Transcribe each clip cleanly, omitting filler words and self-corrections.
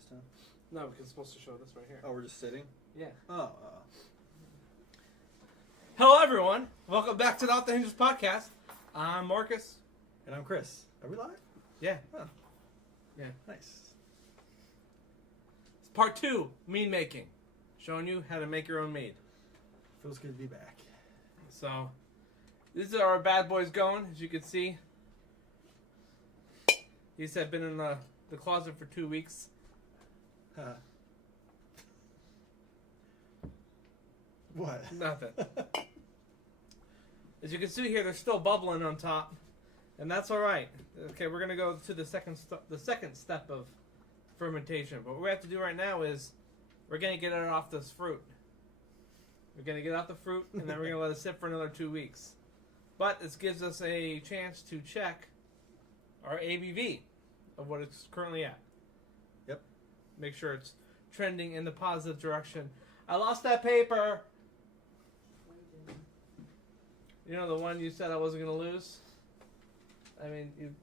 this time? No, because it's supposed to show this right here. Oh, we're just sitting? Yeah. Oh. Hello, everyone. Welcome back to the Off the Hinges podcast. I'm Marcus. And I'm Chris. Are we live? Yeah. Oh. Yeah. Nice. It's part 2, mead making. Showing you how to make your own mead. Feels good to be back. So, this is our bad boys going, as you can see. These have been in the closet for 2 weeks. What? Nothing. As you can see here, they're still bubbling on top, and that's all right. Okay, we're gonna go to the second step of fermentation. But what we have to do right now is we're gonna get it off this fruit. We're gonna get off the fruit, and then we're gonna let it sit for another 2 weeks. But this gives us a chance to check our ABV of what it's currently at. Yep. Make sure it's trending in the positive direction. I lost that paper. You know the one you said I wasn't going to lose? I mean, you...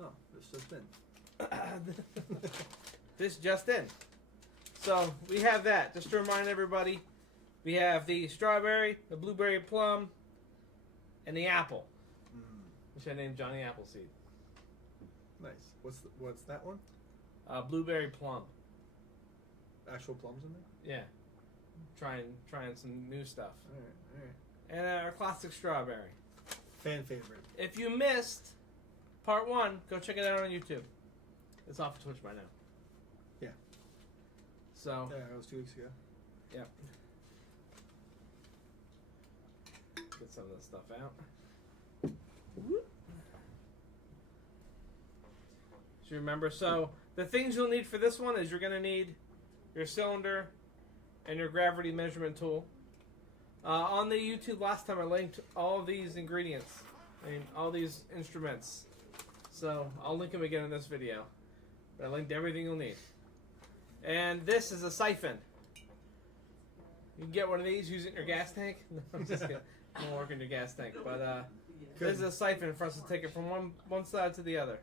Oh, this just in. This just in. So, we have that. Just to remind everybody, we have the strawberry, the blueberry plum, and the apple. Which I named Johnny Appleseed. Nice. What's that one? Blueberry plum. Actual plums in there? Yeah. Trying some new stuff. Alright. And our classic strawberry. Fan favorite. If you missed part 1, go check it out on YouTube. It's off Twitch by now. Yeah. So. Yeah, that was 2 weeks ago. Yeah. Get some of this stuff out. So remember, the things you'll need for this one is you're going to need your cylinder and your gravity measurement tool. On the YouTube last time I linked all of these ingredients. All these instruments. So I'll link them again in this video. But I linked everything you'll need. And this is a siphon. You can get one of these using your gas tank. No, I'm just kidding. It won't work in your gas tank. But this is a siphon for us to take it from one side to the other.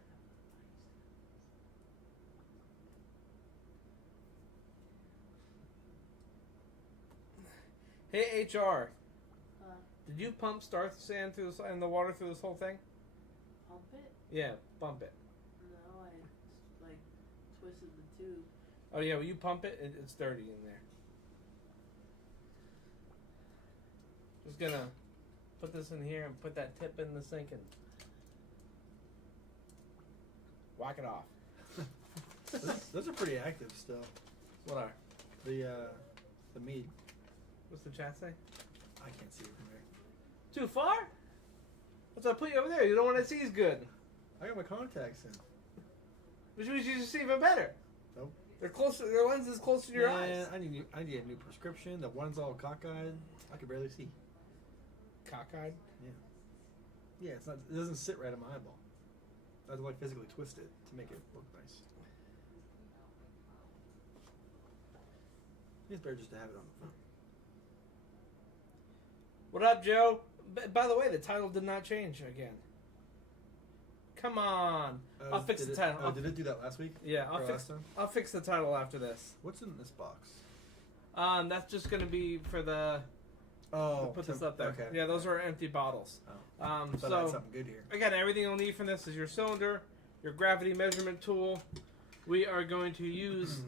Hey HR, did you pump star sand through this, and the water through this whole thing? Pump it? Yeah, bump it. No, I twisted the tube. Oh yeah, well you pump it, it's dirty in there. Just gonna put this in here and put that tip in the sink and whack it off. Those are pretty active still. What are? The mead. What's the chat say? I can't see it from here. Too far? What's I put you over there? You don't want to see as good. I got my contacts in. Which means you can see even better. Nope. They're closer. Their lens is closer to your eyes. I need a new prescription. The one's all cockeyed. I can barely see. Cockeyed. Yeah, it's not. It doesn't sit right on my eyeball. I have to physically twist it to make it look nice. It's better just to have it on the phone. What up, Joe? By the way, the title did not change again. Come on. I'll fix the title. Oh, did it do that last week? Yeah, I'll fix the title after this. What's in this box? That's just going to be for the... Oh, put this up there. Okay. Yeah, those are empty bottles. Oh. So that's something good here. Again, everything you'll need from this is your cylinder, your gravity measurement tool. We are going to use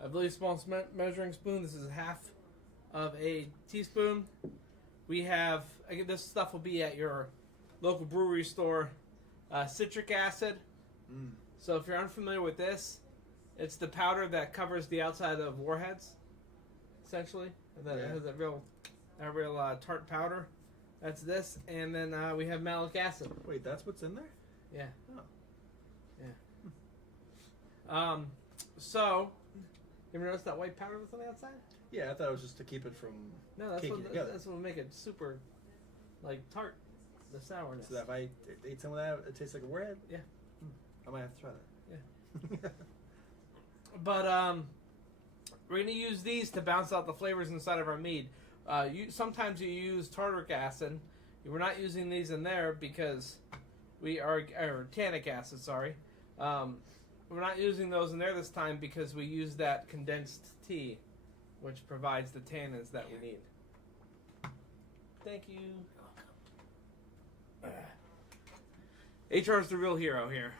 a really small measuring spoon. This is half of a teaspoon. We have, again, this stuff will be at your local brewery store. Citric acid. So if you're unfamiliar with this, it's the powder that covers the outside of warheads, essentially. That has a real tart powder. That's this, and then we have malic acid. Wait, that's what's in there? Yeah. Oh. Yeah. So, you ever notice that white powder that's on the outside? Yeah, I thought it was just to keep it from caking together. That's what will make it super, tart, the sourness. So that if I ate some of that, it tastes like a warhead? Yeah. I might have to try that. Yeah. But, we're going to use these to bounce out the flavors inside of our mead. Sometimes you use tartaric acid. We're not using these in there because or tannic acid, sorry. we're not using those in there this time because we use that condensed tea, which provides the tannins that we need. Thank you. HR's the real hero here.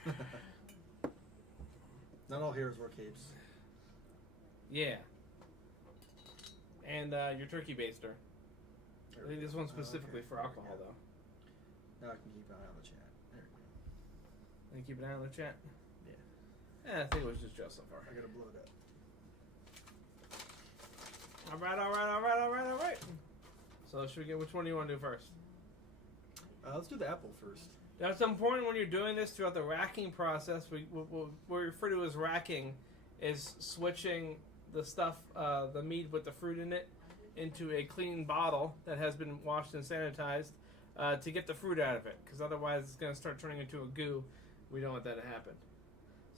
Not all heroes wear capes. Yeah. And your turkey baster. I think this one's specifically for alcohol, though. Now I can keep an eye on the chat. There we go. And keep an eye on the chat. Yeah. I think it was just Joe so far. I gotta blow it up. All right. So should we get, which one do you want to do first? Let's do the apple first. That's important when you're doing this throughout the racking process. What we refer to as racking is switching the stuff, the mead with the fruit in it, into a clean bottle that has been washed and sanitized to get the fruit out of it. Because otherwise it's going to start turning into a goo. We don't want that to happen.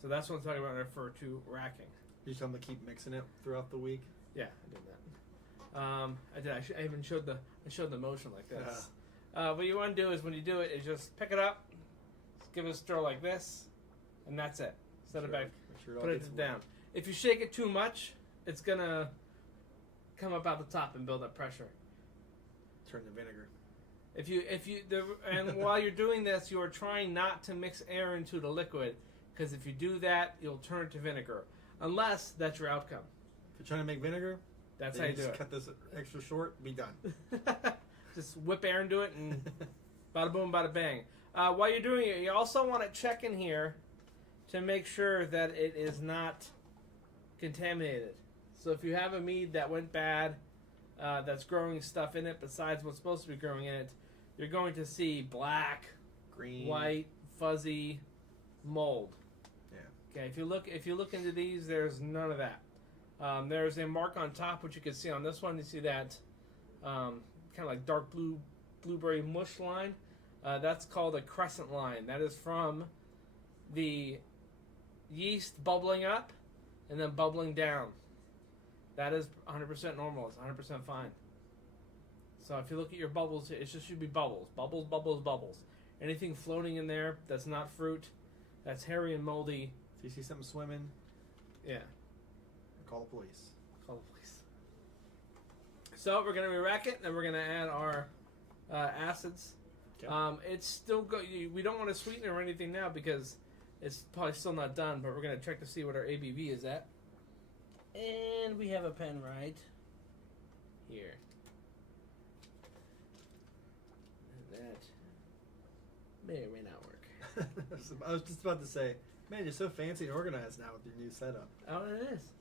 So that's what I'm talking about when I refer to racking. You tell them to keep mixing it throughout the week? Yeah, I did that. I did. I even showed the motion like this. What you want to do is when you do it is just pick it up, just give it a stir like this, and that's it. Set it back, put it down. If you shake it too much, it's gonna come up out the top and build up pressure. Turn to vinegar. And while you're doing this, you are trying not to mix air into the liquid, because if you do that, you'll turn to vinegar. Unless that's your outcome. If you're trying to make vinegar, that's how you do it. Cut this extra short, be done. Just whip air into it and bada boom, bada bang. While you're doing it, you also want to check in here to make sure that it is not contaminated. So if you have a mead that went bad, that's growing stuff in it besides what's supposed to be growing in it, you're going to see black, green, white, fuzzy mold. Yeah. Okay. If you look into these, there's none of that. There's a mark on top, which you can see on this one. You see that kind of like dark blueberry mush line. That's called a crescent line. That is from the yeast bubbling up and then bubbling down. That is 100% normal. It's 100% fine. So if you look at your bubbles, it just should be bubbles. Bubbles, bubbles, bubbles. Anything floating in there that's not fruit, that's hairy and moldy. If you see something swimming, yeah, call the police. Call the police. So we're going to re-rack it, and we're going to add our acids. Okay. It's still we don't want to sweeten it or anything now because it's probably still not done, but we're going to check to see what our ABV is at. And we have a pen right here. That may or may not work. I was just about to say, man, you're so fancy and organized now with your new setup. Oh, it is.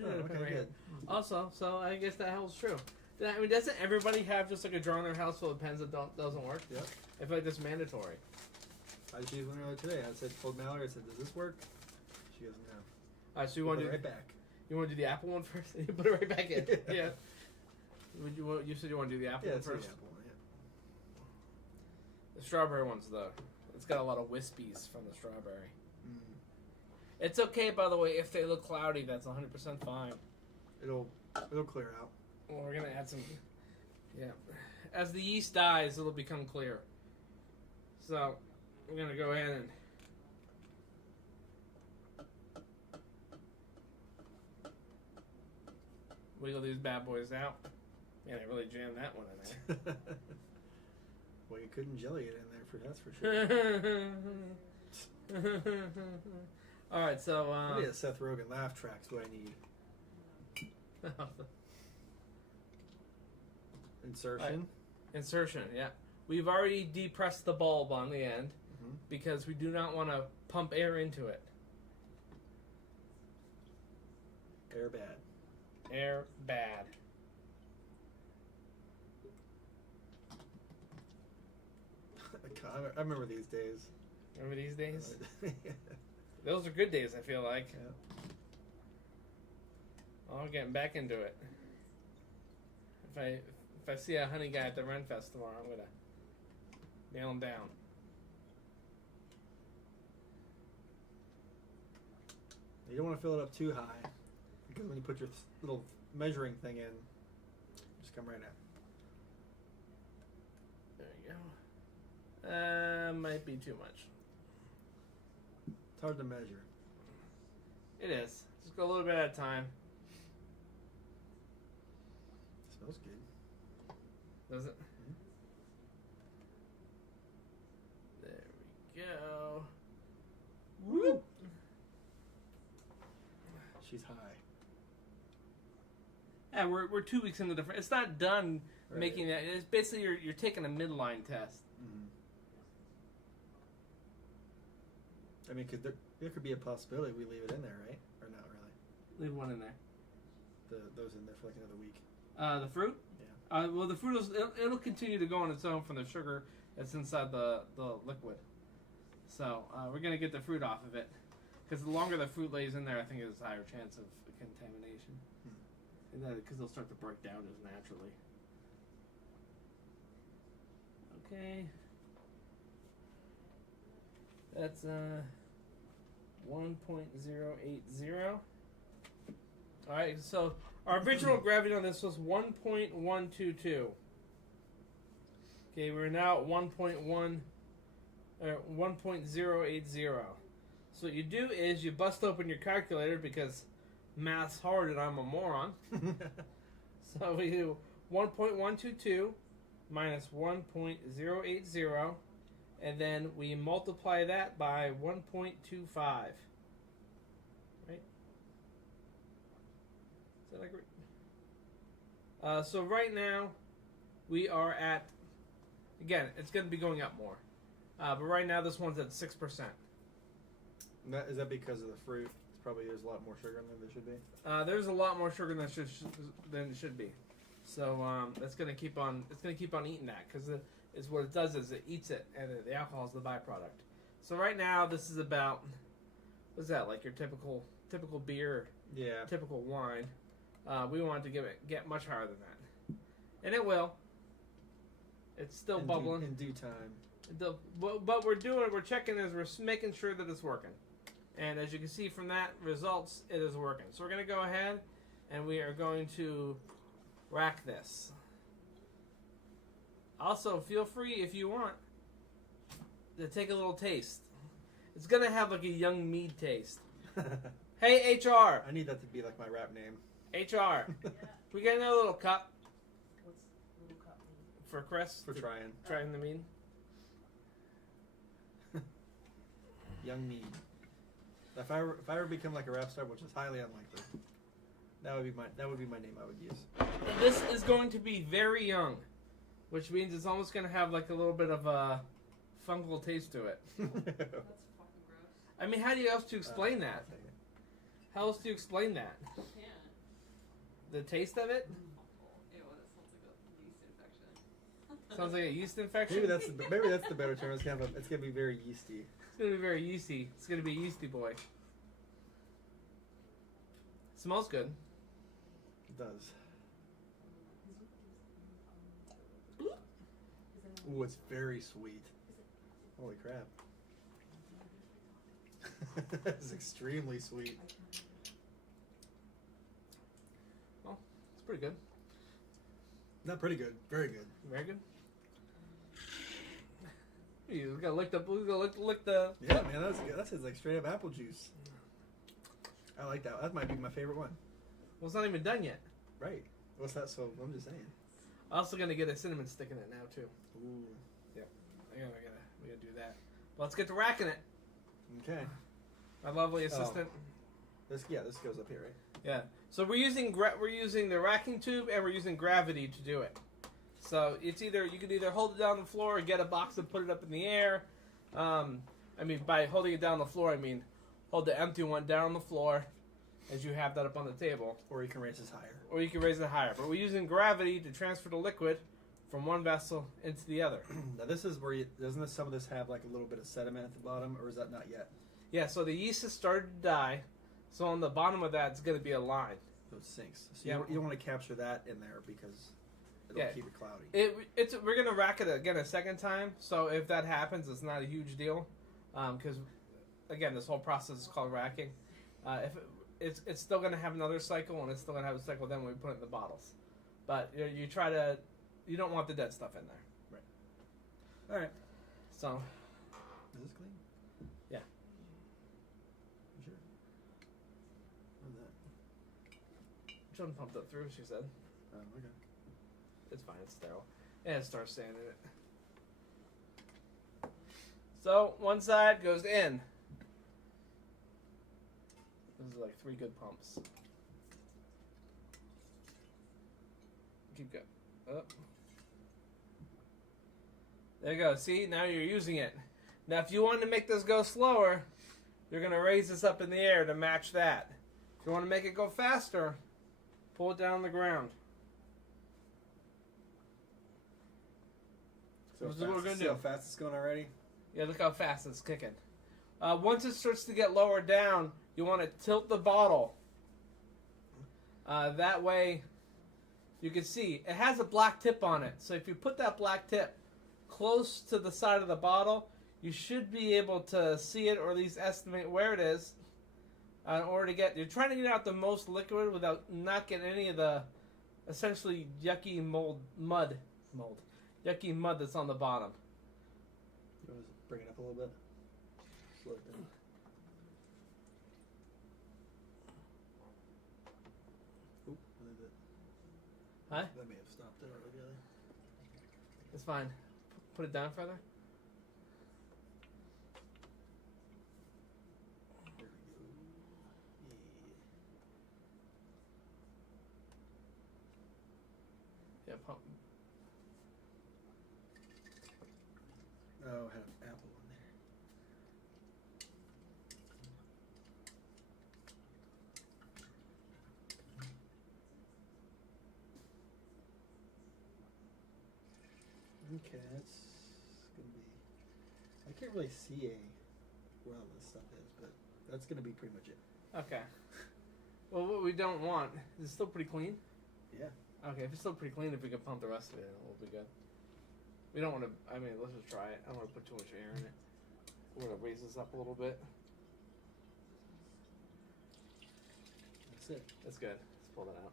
Okay, right good. Also, so I guess that holds true. I mean, doesn't everybody have just like a drawer in their house full of pens that doesn't work? Yep. I feel like that's mandatory. I just used one earlier today. Told Mallory, I said, does this work? She goes, no. All right, so you want to do right back. You want to do the apple one first, and you put it right back in. Yeah. You said you want to do the apple one first. The apple one, yeah. The strawberry one's though. It's got a lot of wispies from the strawberry. Mm. It's okay, by the way, if they look cloudy. That's 100% fine. It'll clear out. Well, we're gonna add some. Yeah. As the yeast dies, it'll become clear. So we're gonna go ahead and. Wiggle these bad boys out. Man, I really jammed that one in there. Well, you couldn't jelly it in there, that's for sure. All right, so I need a Seth Rogen laugh track. That's what I need. Insertion. Right. Insertion. Yeah, we've already depressed the bulb on the end because we do not want to pump air into it. Air bad. Air bad. I remember these days. Remember these days? Yeah. Those are good days, I feel like. Yeah. Oh, I'm getting back into it. If I see a honey guy at the Ren Fest tomorrow, I'm gonna nail him down. You don't want to fill it up too high because when you put your little measuring thing in, just come right out. There you go. Might be too much. It's hard to measure. It is. Just go a little bit at a time. Smells good. Does it? There we go. Woo! She's high. Yeah, we're 2 weeks into the. It's not done Right. making that. It's basically you're taking a midline test. Mm-hmm. I mean, there could be a possibility we leave it in there, right? Or not really? Leave one in there. Those in there for like another week. The fruit. Yeah. Well, the fruit it'll continue to go on its own from the sugar that's inside the liquid. So we're gonna get the fruit off of it, because the longer the fruit lays in there, I think there's a higher chance of contamination. Because they'll start to break down just naturally. Okay. That's 1.080. Alright, so our original gravity on this was 1.122. Okay, we're now at 1.080. So what you do is you bust open your calculator, because math's hard and I'm a moron. So we do 1.122 minus 1.080, and then we multiply that by 1.25. Right? Is that accurate? So right now we are at, again, it's going to be going up more. But right now this one's at 6%. Is that because of the fruit? Probably there's a lot more sugar in there than there should be. There's a lot more sugar than it should be. So that's gonna keep on. It's gonna keep on eating that, because it's what it does is it eats it, and the alcohol is the byproduct. So right now this is about, what's that, like your typical beer, Yeah. typical wine. We want it to get much higher than that, and it will. It's still bubbling in due time. But we're checking as we're making sure that it's working. And as you can see from that results, it is working. So we're going to go ahead and we are going to rack this. Also, feel free, if you want, to take a little taste. It's going to have like a young Mead taste. Hey, HR. I need that to be like my rap name. HR. We get another little cup. What's little cup mean? For Chris. For trying. Trying the Mead. Young Mead. If I ever become like a rap star, which is highly unlikely, that would be my name I would use. This is going to be very young, which means it's almost going to have like a little bit of a fungal taste to it. That's fucking gross. I mean, how do you else to explain that? How else do you explain that? I can't. The taste of it? Ew, that sounds like a yeast infection. Sounds like a yeast infection? Maybe that's the better term. It's gonna be very yeasty. It's going to be very yeasty. It's going to be a yeasty boy. Smells good. It does. Ooh, it's very sweet. Holy crap. It's extremely sweet. Well, it's pretty good. Not pretty good. Very good. Very good. You gotta lick the. Yeah, man, that's good. That's like straight up apple juice. I like that. That might be my favorite one. Well, it's not even done yet. Right. What's that? So I'm just saying. I'm also gonna get a cinnamon stick in it now too. Ooh. We gotta do that. Well, let's get to racking it. Okay. My lovely assistant. This goes up here, right? Yeah. So we're using the racking tube, and we're using gravity to do it. So it's you can either hold it down on the floor or get a box and put it up in the air. I mean, by holding it down on the floor, I mean hold the empty one down on the floor as you have that up on the table. Or you can raise this higher. Or you can raise it higher. But we're using gravity to transfer the liquid from one vessel into the other. Now this is where doesn't some of this have like a little bit of sediment at the bottom, or is that not yet? Yeah, so the yeast has started to die. So on the bottom of that, it's going to be a line. So it sinks. So Yeah. you don't want to capture that in there because it'll Yeah. keep it cloudy. We're going to rack it again a second time. So if that happens, it's not a huge deal. Because, again, this whole process is called racking. It's still going to have another cycle, and it's still going to have a cycle then when we put it in the bottles. But you don't want the dead stuff in there. Right. All right. So, Is this clean? Yeah. You sure? John pumped it through, she said. Oh, okay. It's fine, it's sterile. And it starts sanding it. So, one side goes in. This is like 3 good pumps. Keep going. Up. There you go. See, now you're using it. Now, if you want to make this go slower, you're going to raise this up in the air to match that. If you want to make it go faster, pull it down on the ground. So This is what we're gonna see do. how fast it's going already? Yeah, look how fast it's kicking. Once it starts to get lower down, you want to tilt the bottle. That way, you can see it has a black tip on it. So if you put that black tip close to the side of the bottle, you should be able to see it or at least estimate where it is. In order to get, you're trying to get out the most liquid without not getting any of the essentially yucky mud that's on the bottom. You want to bring it up a little bit? Slow it down. Oop, a little bit. Huh? That may have stopped it already. It's fine. Put it down further. There we go. Yeah, pump. Yeah. Oh, had an apple in there. Okay, that's gonna be. I can't really see where all this stuff is, but that's gonna be pretty much it. Okay. Well, what we don't want is it still pretty clean. Yeah. Okay, if it's still pretty clean, if we can pump the rest of it, we'll be good. We don't want to. I mean, let's just try it. I don't want to put too much air in it. We're gonna raise this up a little bit. That's it. That's good. Let's pull that out.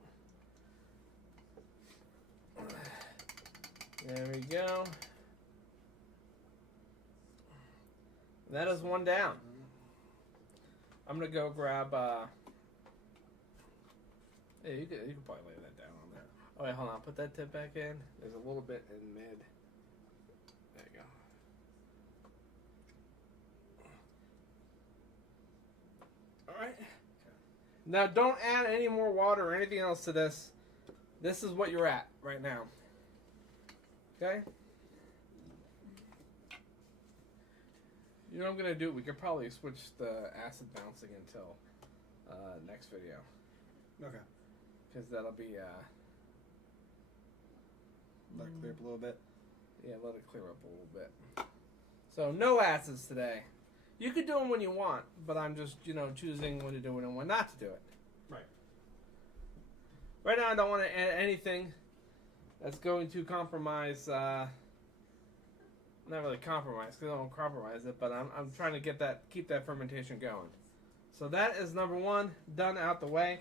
There we go. That is one down. I'm gonna go grab. Hey, you can probably lay that down on there. Oh wait, hold on. Put that tip back in. There's a little bit in mid. There you go. All right. Now don't add any more water or anything else to this. This is what you're at right now. Okay? You know what I'm going to do? We could probably switch the acid bouncing until next video. Okay. Because that'll be... Let it clear up a little bit. yeah, let it clear up a little bit. So, no acids today. You could do them when you want, but I'm just, choosing when to do it and when not to do it. Right. Right now, I don't want to add anything that's going to compromise... not really compromise, because I don't compromise it, but I'm trying to keep that fermentation going. So that is number 1 done out the way.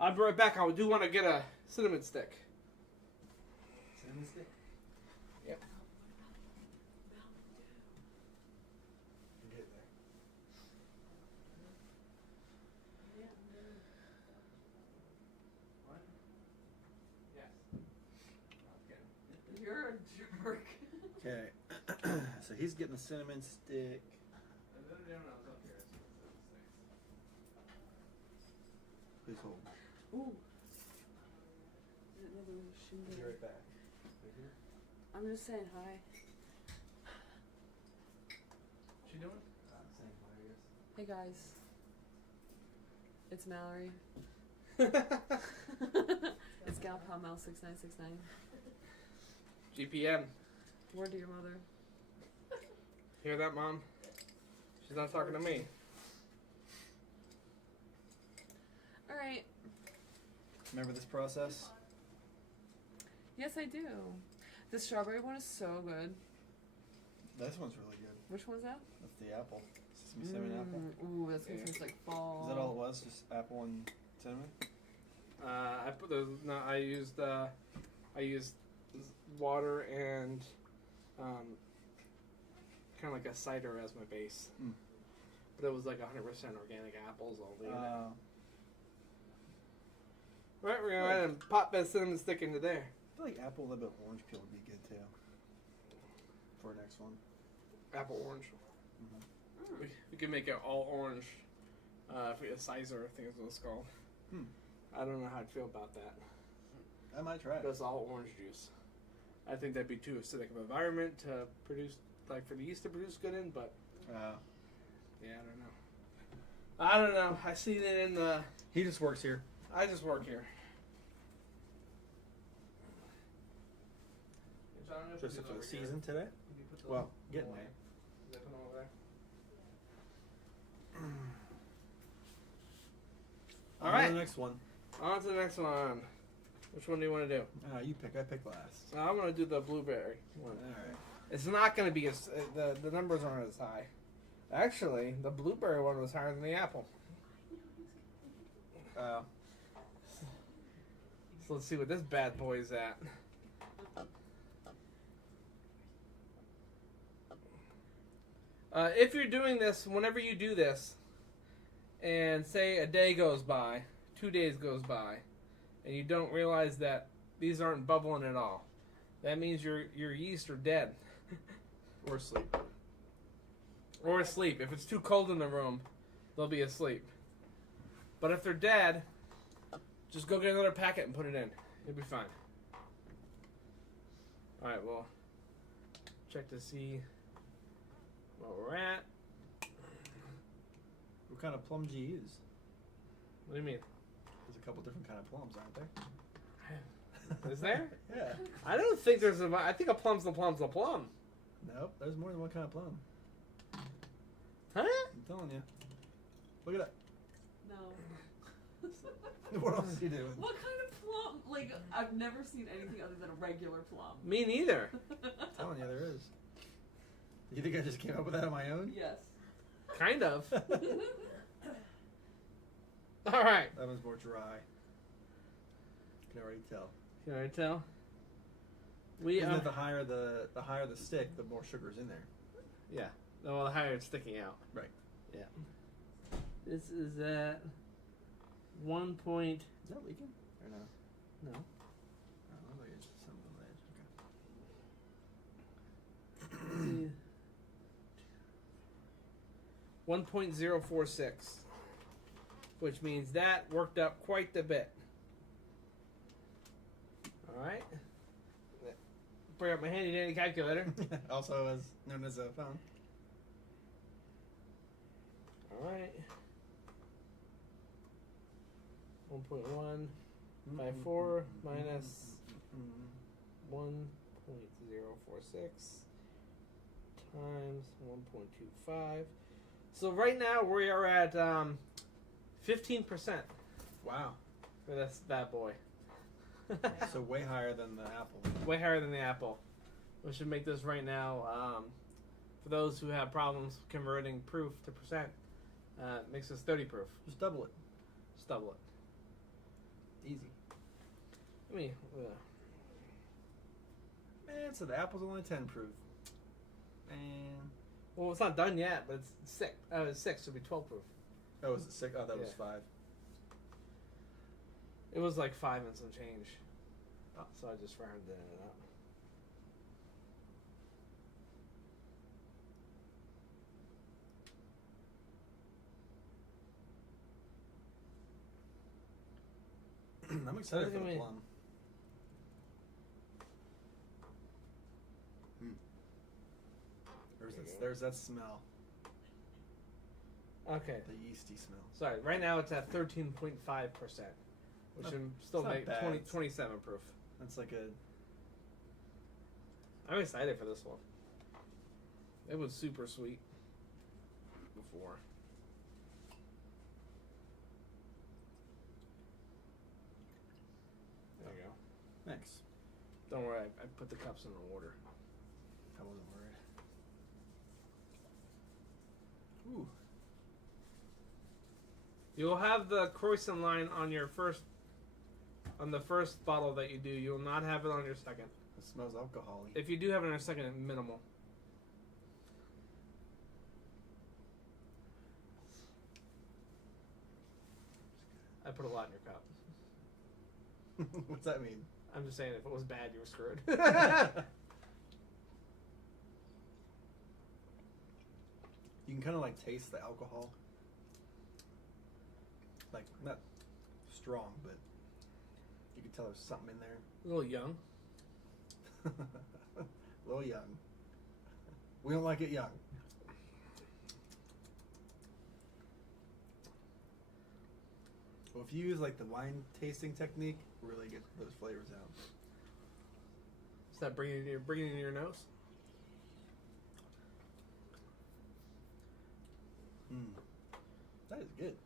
I'll be right back. I do want to get a cinnamon stick. Cinnamon stick? Yep. You get there. What? Yes. You're a jerk. Okay. So he's getting the cinnamon stick. Please hold. Ooh. I didn't know there was a shoe Be there. right back. Right here. I'm just saying hi. What you doing? Saying hi, I guess. Hey guys. It's Mallory. It's Gal Palmel 6969. GPM. Word to your mother. Hear that, Mom? She's not talking to me. Alright. Remember this process? Yes, I do. The strawberry one is so good. This one's really good. Which one's that? That's the apple. Sesame cinnamon apple. Ooh, that's gonna Yeah. taste like fall. Is that all it was? Just apple and cinnamon? I used water and kind of like a cider as my base. Mm. But it was like 100% organic apples all in it. Right, we're gonna go ahead and pop that cinnamon stick into there. I feel like apple, a little bit of orange peel would be good too. For our next one. Apple orange. Mm-hmm. We can make it all orange. If we a sizer, I think is what it's called. I don't know how I'd feel about that. I might try it. That's all orange juice. I think that'd be too acidic of an environment to produce, like for the yeast to produce good in, but yeah, I don't know. I seen it in the. He just works here. I just work here. Just for the season today? Well, getting there. All right. The next one. On to the next one. Which one do you want to do? You pick. I pick last. I'm going to do the blueberry one. All right. It's not going to be as the numbers aren't as high. Actually, the blueberry one was higher than the apple. So let's see what this bad boy is at. If you're doing this, whenever you do this, and say a day goes by, 2 days goes by, and you don't realize that these aren't bubbling at all, that means your yeast are dead. Or asleep. Or asleep. If it's too cold in the room, they'll be asleep. But if they're dead, just go get another packet and put it in. You'll be fine. Alright, well, check to see where we're at. What kind of plums do you use? What do you mean? There's a couple different kind of plums, aren't there? Is there? Yeah. I don't think there's a... I think a plum's a plum's a plum. Nope, there's more than one kind of plum. Huh? I'm telling you. Look at that. No. What else do you do? What kind of plum? Like, I've never seen anything other than a regular plum. Me neither. I'm telling you, there is. You think I just came up with that on my own? Yes. Kind of. All right. That one's more dry. Can already tell. Can I tell? We Isn't it the higher the higher the stick, the more sugar's in there? Yeah. Well, the higher it's sticking out. Right. Yeah. This is at 1 point. Is that leaking or no? No. Oh, look, it's something on the edge. Okay. 1.046, which means that worked up quite a bit. All right. Bring up my handy dandy calculator. Also, as known as a phone. All right. 1.154 minus 1.046 times 1.25. So right now we are at 15%. Wow. For this bad boy. So way higher than the apple. Way higher than the apple. We should make this right now. For those who have problems converting proof to percent, makes this 30 proof. Just double it. Just double it. Easy. I mean, Man, so the apple's only 10 proof. Man. well, it's not done yet, but it's 6. It's 6, so it'll be 12 proof. Oh, was it 6? Oh, that was Yeah. 5. It was like 5 and some change. So I just rounded it up. I'm excited Look for at the me. plum. There's that smell. Okay. The yeasty smell. Sorry, right now it's at 13.5%, which Oh, should still it's not make bad. 27 proof. That's like a... I'm excited for this one. It was super sweet before. There you go. Thanks. Don't worry, I put the cups in order. I wasn't worried. Ooh. You'll have the croissant line on your first, on the first bottle that you do. You'll not have it on your second. It smells alcohol-y. If you do have it on your second, minimal. I put a lot in your cup. What's that mean? I'm just saying, if it was bad, you were screwed. You can kind of like taste the alcohol. Like, not strong, but you can tell there's something in there. A little young. A little young. We don't like it young. Well, if you use like the wine tasting technique, really get those flavors out. Is that bringing it in your nose? That is good.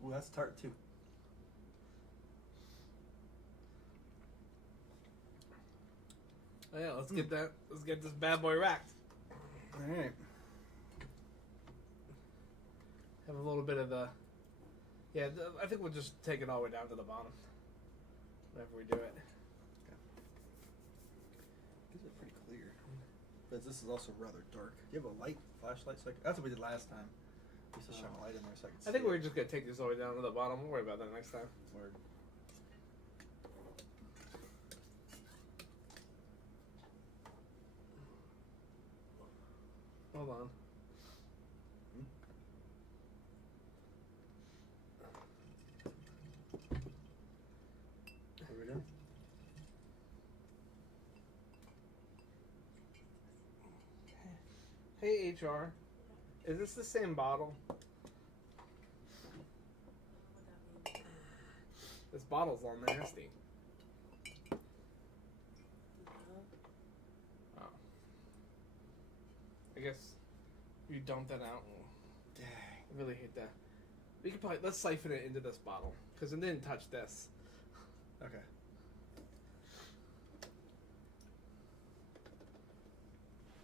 Well, that's tart too. Oh yeah, let's get that. Let's get this bad boy racked. All right. Have a little bit of the. Yeah, I think we'll just take it all the way down to the bottom. Whenever we do it. These are pretty clear. But this is also rather dark. Do you have a light, flashlight? That's what we did last time. We used to shine a light in there so I could see. I think it. we're just gonna take this all the way down to the bottom. We'll worry about that next time. Word. Hold on. What are we doing? Hey HR, is this the same bottle? This bottle's all nasty. Oh. I guess you dump that out. Dang. I really hate that. We could probably let's siphon it into this bottle because it didn't touch this. Okay.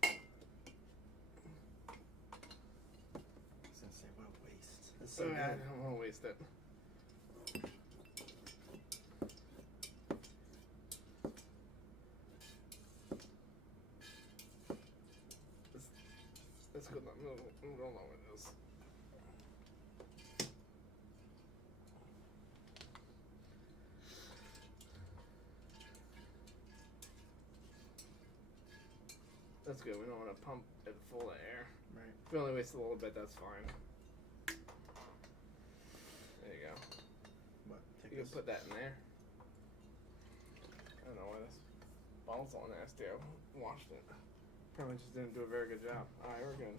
I was gonna say, what a waste. It's so I good. don't want to waste it. That's good. I don't know what it is. That's good. We don't want to pump it full of air. Right. If we only waste a little bit, that's fine. There you go. What? Take You can this. put that in there. I don't know why this bottle's all nasty. I washed it. Probably just didn't do a very good job. Alright, we're good.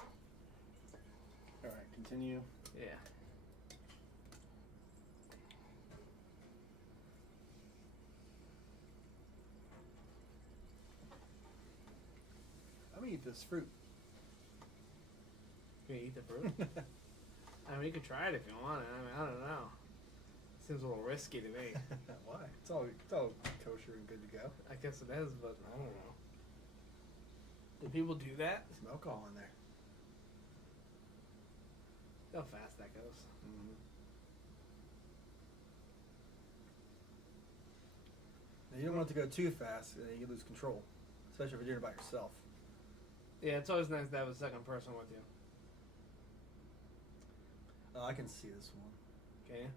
All right. Continue. Yeah. I'm gonna eat this fruit. You gonna eat the fruit? I mean, you could try it if you want it. I mean, I don't know. Seems a little risky to me. Why? It's all kosher and good to go. I guess it is, but I don't know. Do people do that? Some alcohol in there. How fast that goes. Mm-hmm. Now, you don't want it to go too fast, and then you lose control, especially if you're doing it by yourself. Yeah, it's always nice to have a second person with you. Oh, I can see this one. Can you?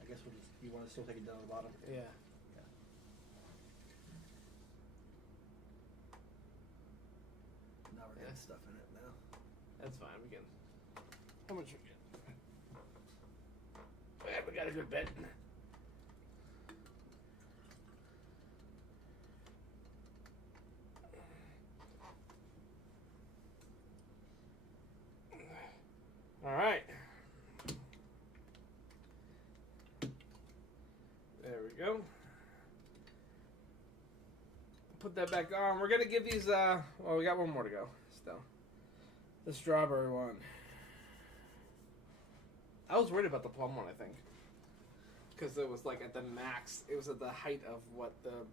I guess you want to still take it down to the bottom? Yeah. Now we're getting stuff in it now. That's fine. We can. How much we get? Yeah, we got a good bit. All right. There we go. Put that back on. We're gonna give these. Well, we got one more to go still. The strawberry one. I was worried about the plum one, I think, because it was like at the max. It was at the height of what the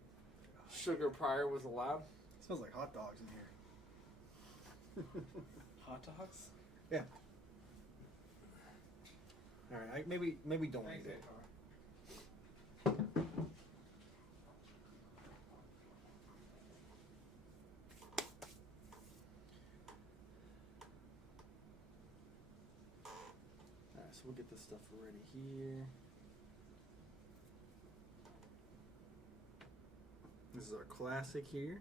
sugar prior was allowed. It smells like hot dogs in here. Hot dogs. Yeah. All right. Maybe don't eat it. we'll get this stuff ready here. This is our classic here.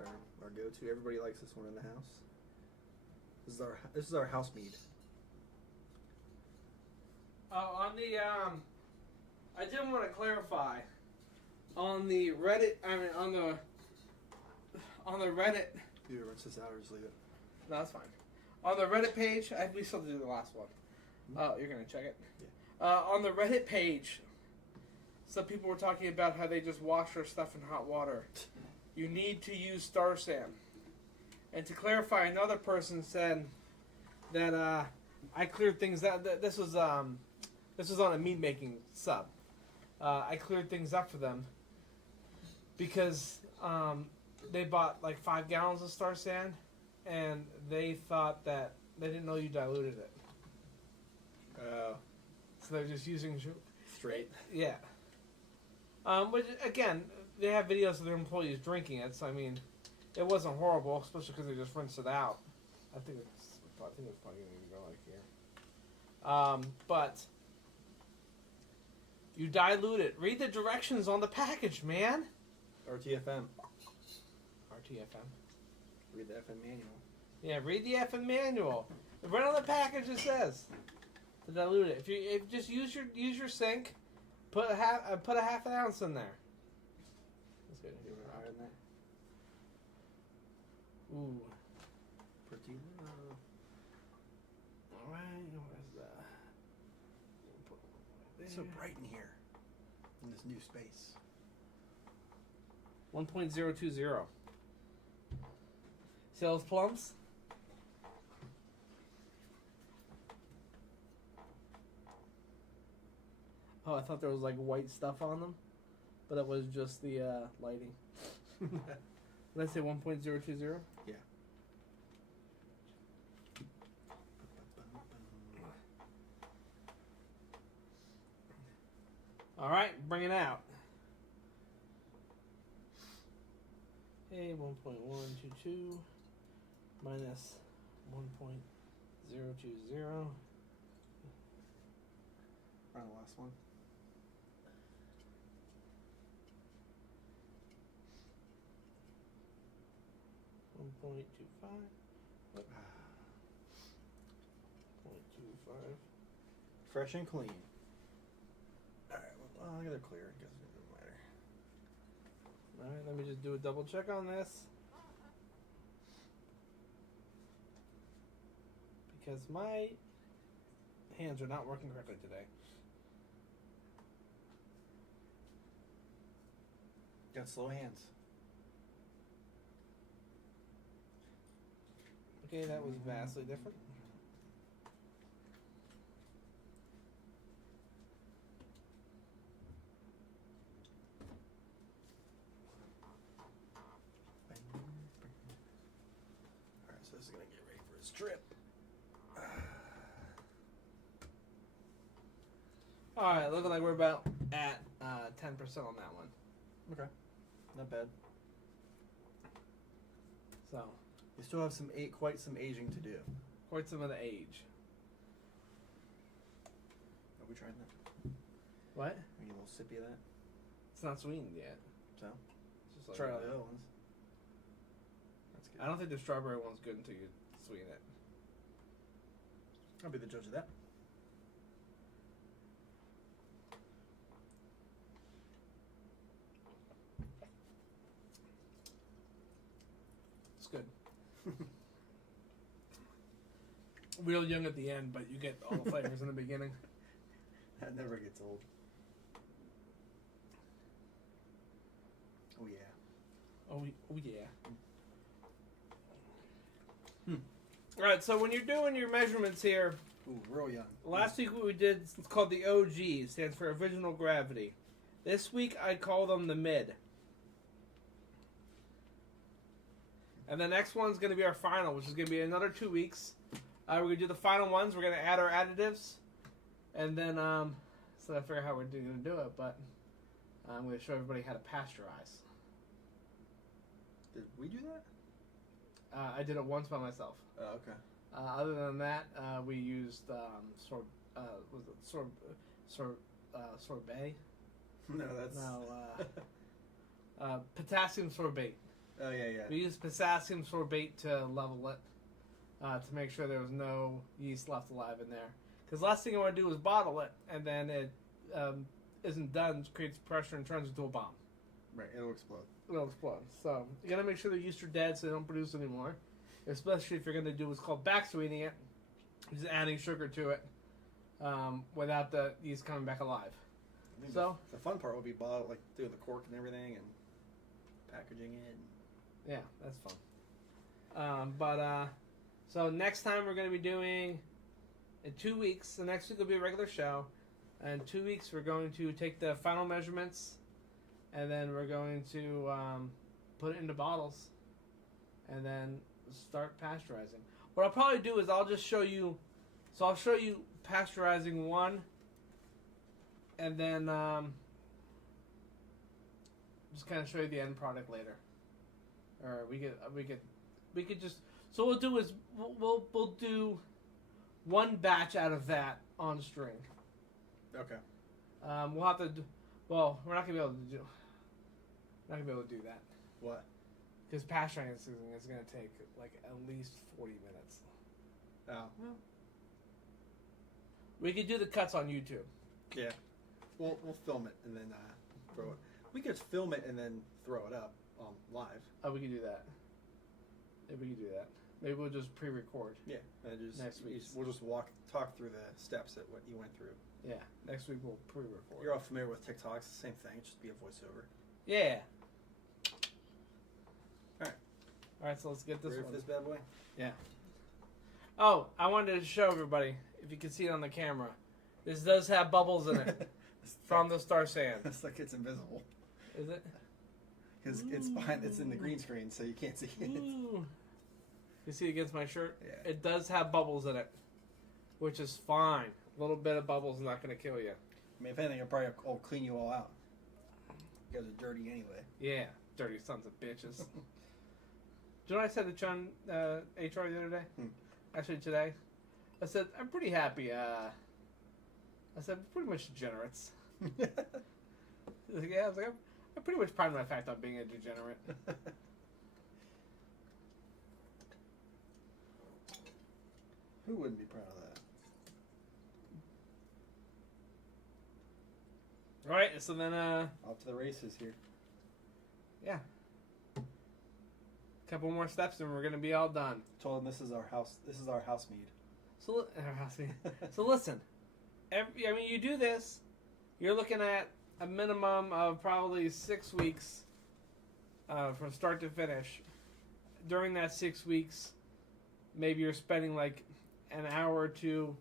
Our go-to. Everybody likes this one in the house. This is our house mead. On the I did want to clarify on the Reddit. I mean on the Reddit. You rinse this out or just leave it? No, that's fine. On the Reddit page, we still do the last one. You're gonna check it. Yeah. On the Reddit page, some people were talking about how they just wash their stuff in hot water. You need to use Star Sand. And to clarify, another person said that I cleared things out. This was on a mead making sub. I cleared things up for them because they bought like 5 gallons of Star Sand, and they thought that they didn't know you diluted it. So they're just using Straight. Yeah. But again, they have videos of their employees drinking it, so I mean, it wasn't horrible, especially because they just rinsed it out. I think it's probably going to go like here. But you dilute it. Read the directions on the package, man. RTFM. RTFM. Read the FM manual. Yeah, read the effing manual. Right on the package it says to dilute it. If you just use your sink, put a half an ounce in there. That's good. You want to iron that? Ooh. Pretty low. All right. Where's that? It's so bright in here. In this new space. 1.020. Sales plums. Oh, I thought there was like white stuff on them, but it was just the lighting. Did I say 1.020? Yeah. All right, bring it out. Hey, 1.122 minus 1.020. On the last one. .25. 0.25. Fresh and clean. Alright, well, I gotta clear it because it doesn't matter. Alright, let me just do a double check on this. Because my hands are not working correctly today. Got slow hands. Okay, that was vastly different. Alright, so this is gonna get ready for its trip. Alright, looking like we're about at 10% on that one. Okay. Not bad. So, You still have quite some aging to do. quite some of the age. Are we trying that? What? Are you a little sippy of that? It's not sweetened yet. So? It's just like Try all the other ones. That's good. I don't think the strawberry one's good until you sweeten it. I'll be the judge of that. It's good. Real young at the end, but you get all the flavors in the beginning. That never gets old. Oh yeah. Oh yeah. All right, so when you're doing your measurements here, Ooh, real young. last week what we did is called the OG, stands for Original Gravity. This week I call them the Mid. And the next one's going to be our final, which is going to be another 2 weeks. We're going to do the final ones. We're going to add our additives. And then, so I figure out how we're going to do it, but I'm going to show everybody how to pasteurize. Did we do that? I did it once by myself. Oh, okay. Other than that, we used was it sorbet? No, that's Potassium sorbate. Oh yeah. We used potassium sorbate to level it, to make sure there was no yeast left alive in there. Because the last thing you want to do is bottle it, and then it isn't done, creates pressure and turns into a bomb. Right, it'll explode. It'll explode. So you gotta make sure the yeast are dead so they don't produce anymore. Especially if you're gonna do what's called back sweetening it, just adding sugar to it, without the yeast coming back alive. I think So the fun part will be bottle, like doing the cork and everything and packaging it. yeah, that's fun. So next time we're going to be doing, in 2 weeks, the next week will be a regular show. And 2 weeks we're going to take the final measurements, and then we're going to put it into bottles, and then start pasteurizing. What I'll probably do is I'll just show you, so I'll show you pasteurizing one, and then just kind of show you the end product later. Or we could just, so what we'll do is we'll do one batch out of that on string. Okay. We'll have to well, we're not gonna be able to do that. What? Because pasteurizing is gonna take like at least 40 minutes. Oh. Well, We could do the cuts on YouTube. Yeah. We'll film it and then throw it. We could film it and then throw it up live. Oh, we could do that. Yeah, we could do that. Maybe we'll just pre-record. Yeah. And just Next week. We'll just talk through the steps that what you went through. Yeah, next week we'll pre-record. You're all familiar with TikToks, same thing, just be a voiceover. Yeah. Alright. Alright, so let's get this Ready one. for this bad boy? Yeah. Oh, I wanted to show everybody, if you can see it on the camera, this does have bubbles in it from the Star Sand. It's like it's invisible. Is it? Because it's in the green screen, so you can't see it. Ooh. You see it against my shirt? Yeah. It does have bubbles in it, which is fine. A little bit of bubbles is not going to kill you. I mean, if anything, I'll clean you all out. You guys are dirty anyway. Yeah, dirty sons of bitches. Do you know what I said to John HR the other day? Actually, today? I said, I'm pretty happy. I said, pretty much degenerates. Yeah, I was like, I'm pretty much proud of my fact on being a degenerate. Who wouldn't be proud of that? Right, so then, Off to the races here. yeah. Couple more steps and we're going to be all done. Told him this is our house mead. So listen, you do this, you're looking at a minimum of probably 6 weeks from start to finish. During that 6 weeks, maybe you're spending like an hour or two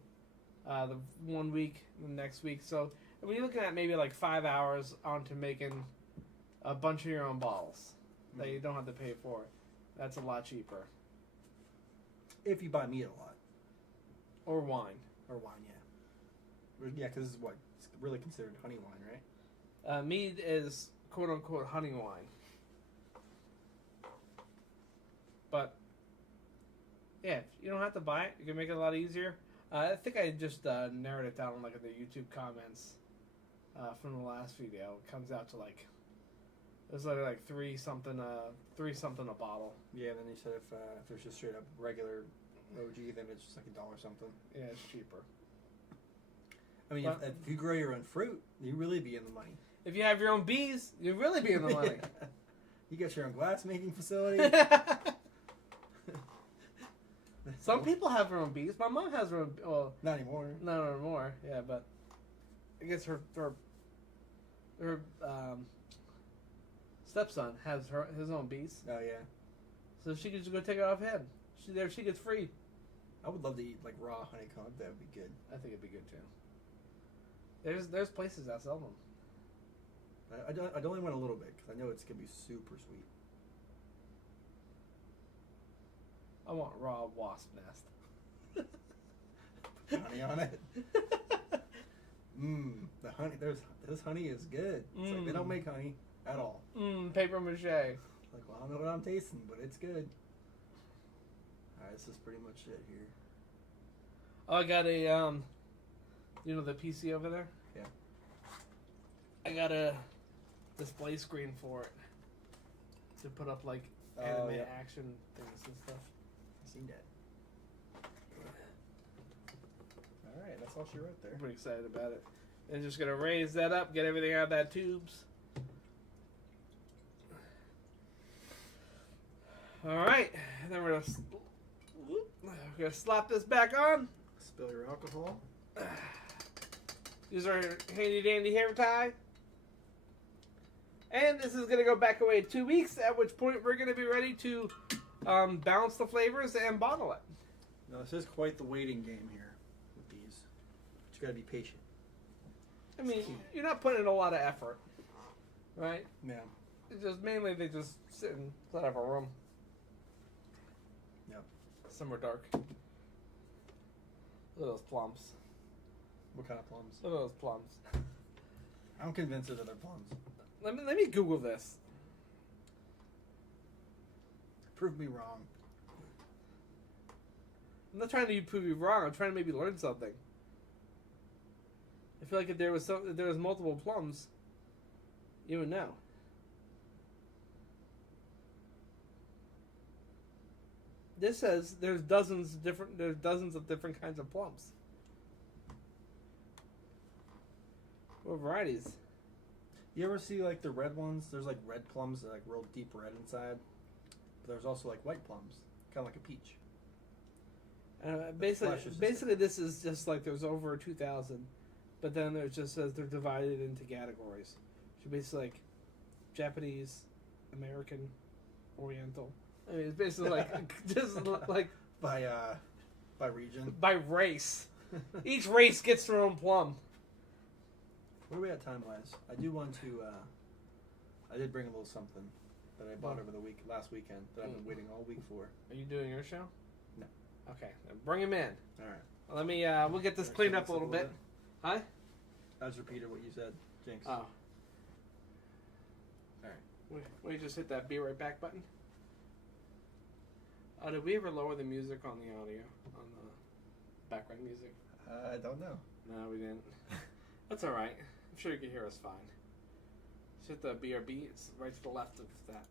the 1 week, the next week. So when you're looking at maybe like 5 hours onto making a bunch of your own bottles that you don't have to pay for. That's a lot cheaper. If you buy mead a lot. Or wine. Or wine, yeah. Yeah, because this is what it's really considered honey wine, right? Mead is quote unquote honey wine. But yeah, you don't have to buy it. You can make it a lot easier. I think I just narrowed it down like in the YouTube comments from the last video. It comes out to like it's like three something a bottle. Yeah, and then you said if there's just straight up regular OG, then it's just like $1 something. Yeah, it's cheaper. I mean, But- if you grow your own fruit, you really be in the money. If you have your own bees, you'd really be in the money. You got your own glass making facility. Some people have their own bees. My mom has her own. Well, Not anymore. not anymore. Yeah, but I guess her stepson has his own bees, Oh yeah. so she could just go take it off him. She gets free. I would love to eat like raw honeycomb. That would be good. I think it'd be good too. There's places that sell them. I'd only want a little bit because I know it's gonna be super sweet. I want raw wasp nest. Put honey on it. The honey. This honey is good. It's like they don't make honey at all. Paper mache. Like, well, I don't know what I'm tasting, but it's good. All right, this is pretty much it here. Oh, I got a You know the PC over there? Yeah. I got a display screen for it to put up like anime action things and stuff. I've seen that. All right, that's all she wrote there. I'm pretty excited about it. And just gonna raise that up, get everything out of that tubes. All right, and then we're gonna slap this back on. Spill your alcohol. Use our handy dandy hair tie. And this is going to go back away 2 weeks, at which point we're going to be ready to balance the flavors and bottle it. Now, this is quite the waiting game here with these. But you got to be patient. I mean, you're not putting in a lot of effort, right? Yeah. It's just mainly they just sit inside of a room. Yep. Somewhere dark. Look at those plums. What kind of plums? Look at those plums. I'm convinced that they're plums. Let me Google this. Prove me wrong. I'm not trying to prove you wrong. I'm trying to maybe learn something. I feel like if there was multiple plums, you would know. This says there's dozens of different kinds of plums. What varieties? You ever see like the red ones? There's like red plums that are like real deep red inside. But there's also like white plums, kind of like a peach. Basically, this is just like there's over 2,000, but then it just says they're divided into categories. So basically, like Japanese, American, Oriental. I mean, it's basically like just like by region. By race. Each race gets their own plum. What are we at time wise? I do want to. I did bring a little something that I bought over the last weekend that I've been waiting all week for. Are you doing your show? No. Okay, then bring him in. All right. Well, let me. We'll get this cleaned up a little bit. Huh? I just repeated what you said, Jinx. Oh. All right. Wait, you just hit that be right back button. Did we ever lower the music on the audio on the background music? I don't know. No, we didn't. That's all right. I'm sure you can hear us fine. Just hit the BRB. It's right to the left of that.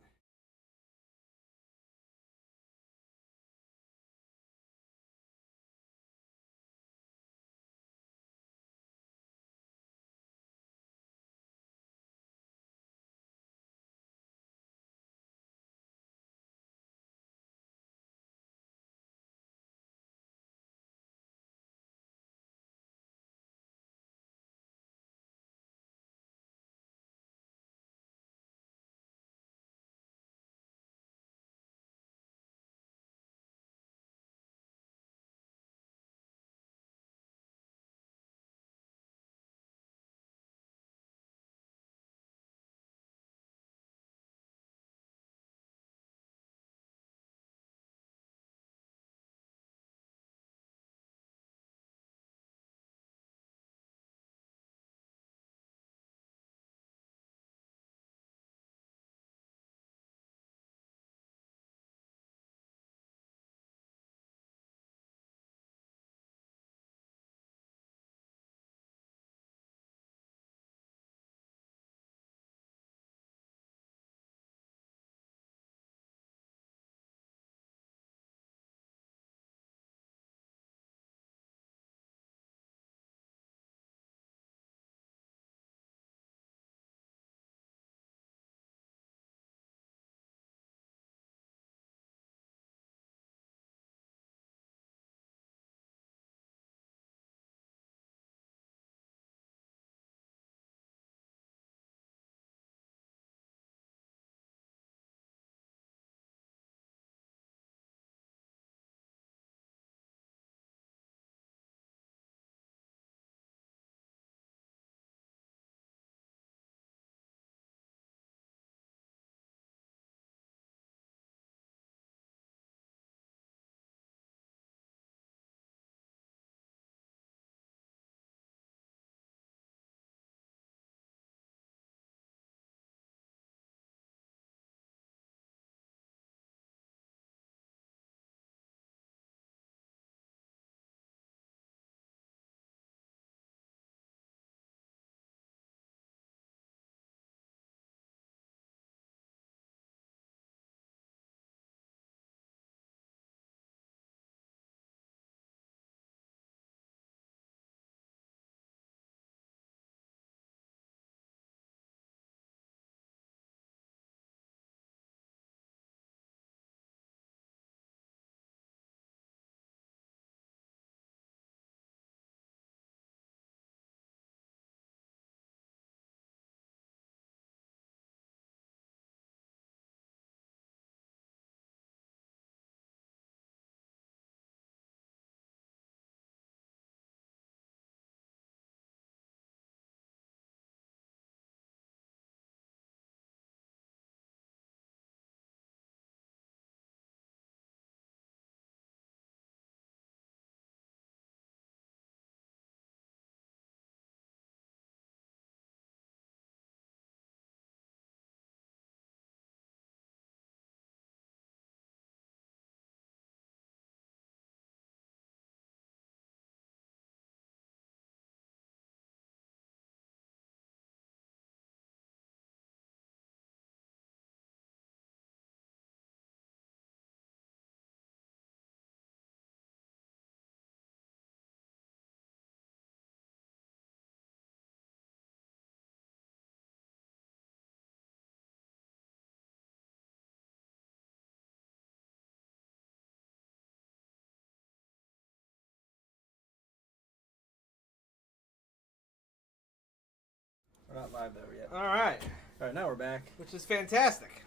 We're not live though yet. All right. All right, now we're back. Which is fantastic.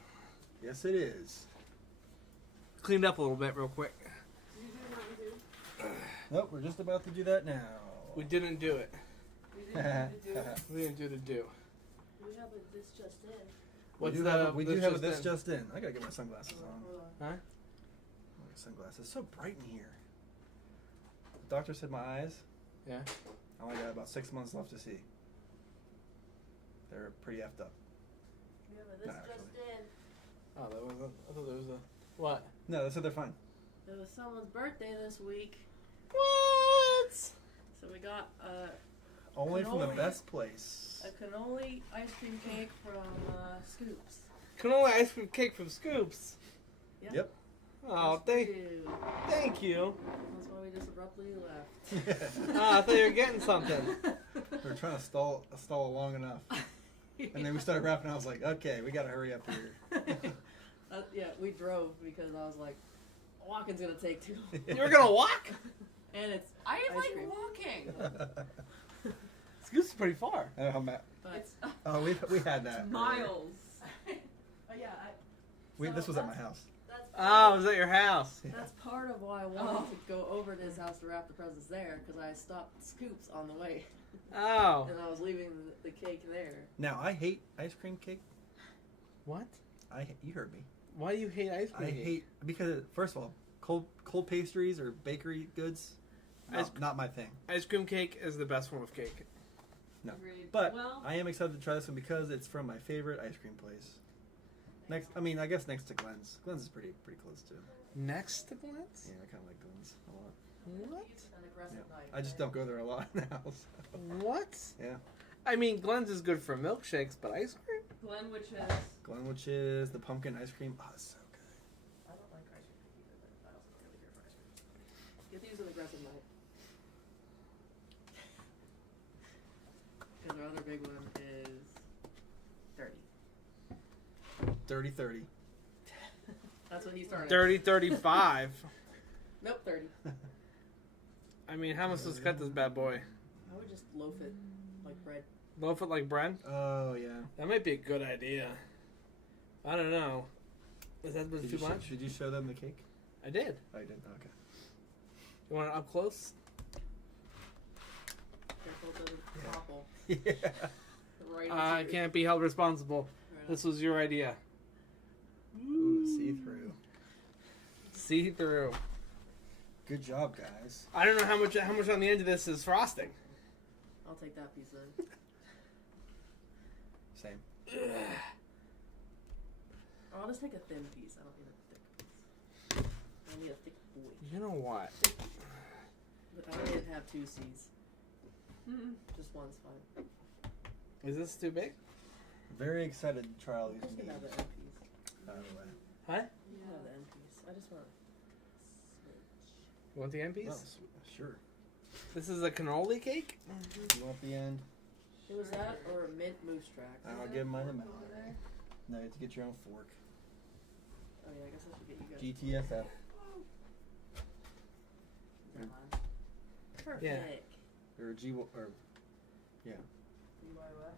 Yes, it is. Cleaned up a little bit real quick. Nope, we're just about to do that now. We didn't do it. We didn't do it. We didn't do the do. We have a this just in. What's we do this have just this in? just in. I gotta get my sunglasses on. Hold on. Huh? My sunglasses. It's so bright in here. The doctor said my eyes. Yeah. I only got about 6 months left to see. They're pretty effed up. We have a this Not just actually. in. Oh, that was I thought there was a what? No, they said they're fine. It was someone's birthday this week, What? so we got Only from the Cannoli. best place. a cannoli ice cream cake from Scoops. Cannoli ice cream cake from Scoops. Yep. Oh, Yes, we thank do. thank you. That's why we just abruptly left. Ah, I thought you were getting something. We were trying to stall long enough. And then we started wrapping. I was like, okay, we gotta hurry up here. Yeah, we drove because I was like, walking's gonna take too long. You were gonna walk? And it's I ice like cream. walking. Scoops is pretty far. I don't know how Matt. But It's Oh, we had that. miles. yeah, This was at my house. That's Oh, it was at your house. That's part of why I wanted to go over to his house to wrap the presents there, because I stopped Scoops on the way, Oh. and I was leaving the cake there. Now I hate ice cream cake. What? You heard me. Why do you hate ice cream I cake? hate because first of all, cold pastries or bakery goods, not my thing. Ice cream cake is the best form of cake. No. Agreed. But well, I am excited to try this one because it's from my favorite ice cream place. I guess next to Glenn's. Glenn's is pretty close too. Next to Glenn's? Yeah, I kind of like Glenn's a lot. What? An aggressive Yeah. knife. I just don't go there a lot now. So. What? Yeah. I mean, Glenn's is good for milkshakes, but ice cream? Glenwood is. Glenwood is the pumpkin ice cream. Oh, it's so good. I don't like ice cream cake either, but I also don't really care for ice cream. Get these with aggressive knife. Because our other big one is 30. Dirty 30. That's what he started. 30, 35. Nope, 30. I mean, how much does cut this bad boy? I would just loaf it like bread. Loaf it like bread? Oh yeah. That might be a good idea. I don't know. Is that Did too you much? Did you show them the cake? I did. Oh, you did. Okay. You want it up close? Careful it doesn't topple. Yeah. Right I into can't be held responsible. Right This was your idea. Ooh, see through. See through. Good job, guys. I don't know how much on the end of this is frosting. I'll take that piece then. Same. Oh, I'll just take a thin piece. I don't need a thick piece. I need a thick boy. You know what? But I don't need to have two C's. Mm-mm. Just one's fine. Is this too big? Very excited to try all I'm these just gonna have the meats. end piece. By the way. Huh? You can have the end piece. I just want to switch. You want the end piece? Oh, sure. This is a cannoli cake? You want the end? It was that or a mint moose track. I'll give mine to Mallory. No, you have to get your own fork. Oh yeah, I guess I should get you guys. GTFF. Is that mine? Perfect. Yeah. Or G. Or yeah. DIY.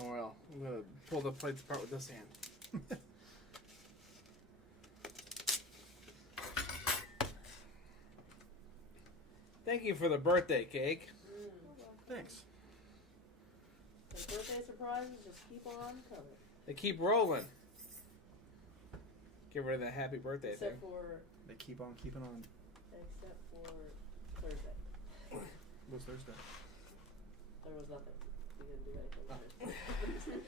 Oh well, I'm gonna pull the plates apart with this hand. Thank you for the birthday cake. Thanks. The birthday surprises just keep on coming. They keep rolling. Get rid of that happy birthday Except thing. for They keep on keeping on. Thursday. What's Thursday? There was nothing. We didn't do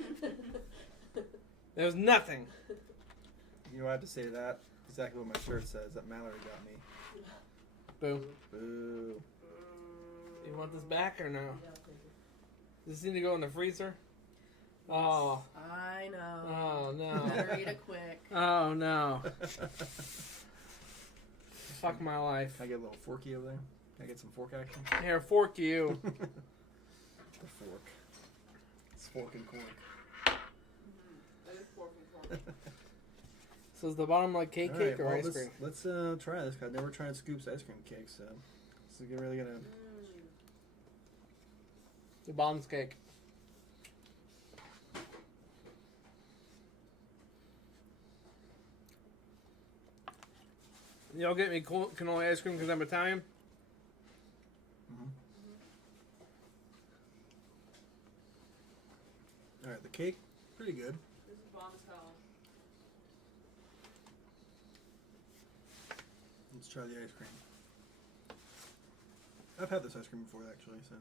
anything. There was nothing. You know, I have to say that. Exactly what my shirt says. That Mallory got me. Boo. Boo. You want this back or no? Yeah, thank you. Does this need to go in the freezer? Oh. I know. Oh You no. better eat it quick. Oh no. Fuck my life. Can I get a little forky over there? Can I get some fork action? Here, fork you. The fork. It's fork and cork. That is pork and corn. So is the bottom like cake All cake right, or well, ice cream? let's try this. I've never tried Scoop's ice cream cake, so this is really gonna. The bottom's cake. Y'all get me cannoli ice cream because I'm Italian? All right, the cake, pretty good. This is bomb as hell. Let's try the ice cream. I've had this ice cream before, actually, so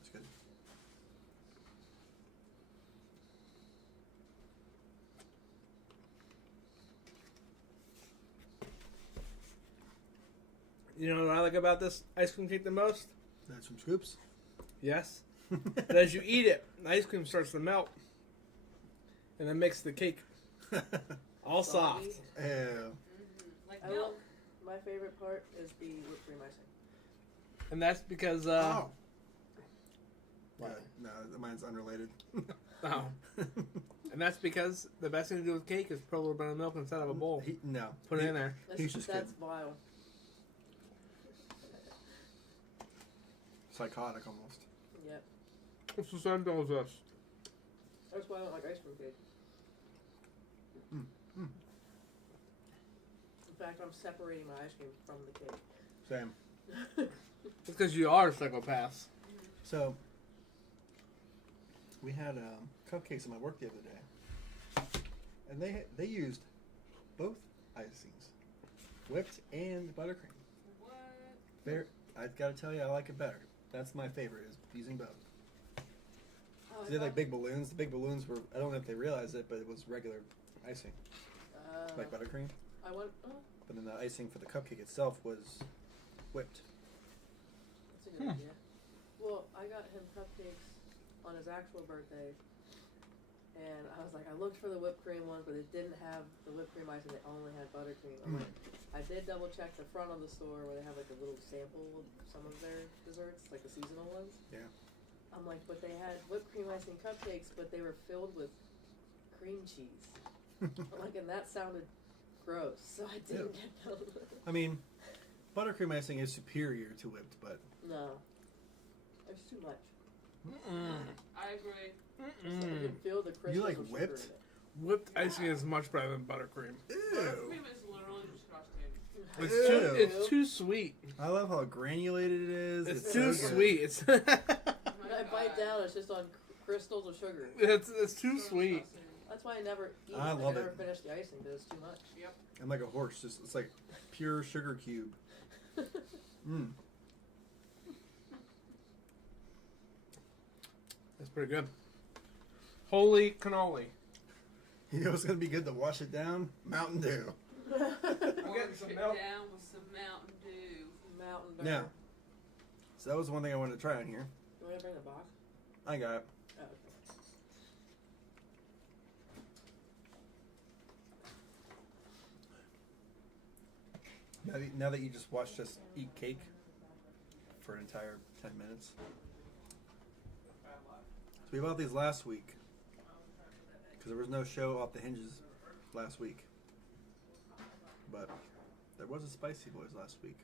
it's good. You know what I like about this ice cream cake the most? That's from Scoops. Yes. But as you eat it, the ice cream starts to melt. And it makes the cake all soft. Soggy. Ew. Like I love, milk. my favorite part is the whipped cream icing. And that's because, Oh. What? No, mine's unrelated. Oh. And that's because the best thing to do with cake is put a little bit of milk inside of a bowl. No. Put it in there. He's just That's kidding. vile. Psychotic almost. Yep. What's the same thing as this? That's why I don't like ice cream cake. Mm. In fact, I'm separating my ice cream from the cake. Same. It's because you are psychopaths. So, we had cupcakes at my work the other day, and they used both icings, whipped and buttercream. What? I gotta tell you, I like it better. That's my favorite, is using both. Oh, They had like big balloons. The big balloons were, I don't know if they realized it, but it was regular icing, like buttercream. I want. Oh, But then the icing for the cupcake itself was whipped. that's a good idea. Well, I got him cupcakes on his actual birthday, and I was like, I looked for the whipped cream ones, but it didn't have the whipped cream icing. They only had buttercream. I'm like, I did double check the front of the store where they have like a little sample of some of their desserts, like the seasonal ones. Yeah. I'm like, but they had whipped cream icing cupcakes, but they were filled with cream cheese. I'm like, and that sounded gross, so I didn't get those. I mean, buttercream icing is superior to whipped, but No, it's too much. I agree. You can feel the crystals like of sugar whipped? in it. Whipped icing is much better than buttercream. Buttercream is literally disgusting. It's too sweet. I love how granulated it is. It's so too good. sweet. It's Oh my When I bite God. down, it's just on crystals of sugar. it's too So sweet. disgusting. That's why I never eat I it. love I never it. finish the icing because it's too much. I'm like a horse. Just it's like pure sugar cube. Mm. That's pretty good. Holy cannoli. You know what's gonna be good to wash it down? Mountain Dew. I'm getting Wash some it milk. down with some Mountain Dew. Mountain Dew. Yeah. So that was one thing I wanted to try on here. You want to bring the box? I got it. Oh, okay. Now that you just watched us eat cake for an entire 10 minutes. So we bought these last week because there was no show off the hinges last week. But there was a Spicy Boys last week.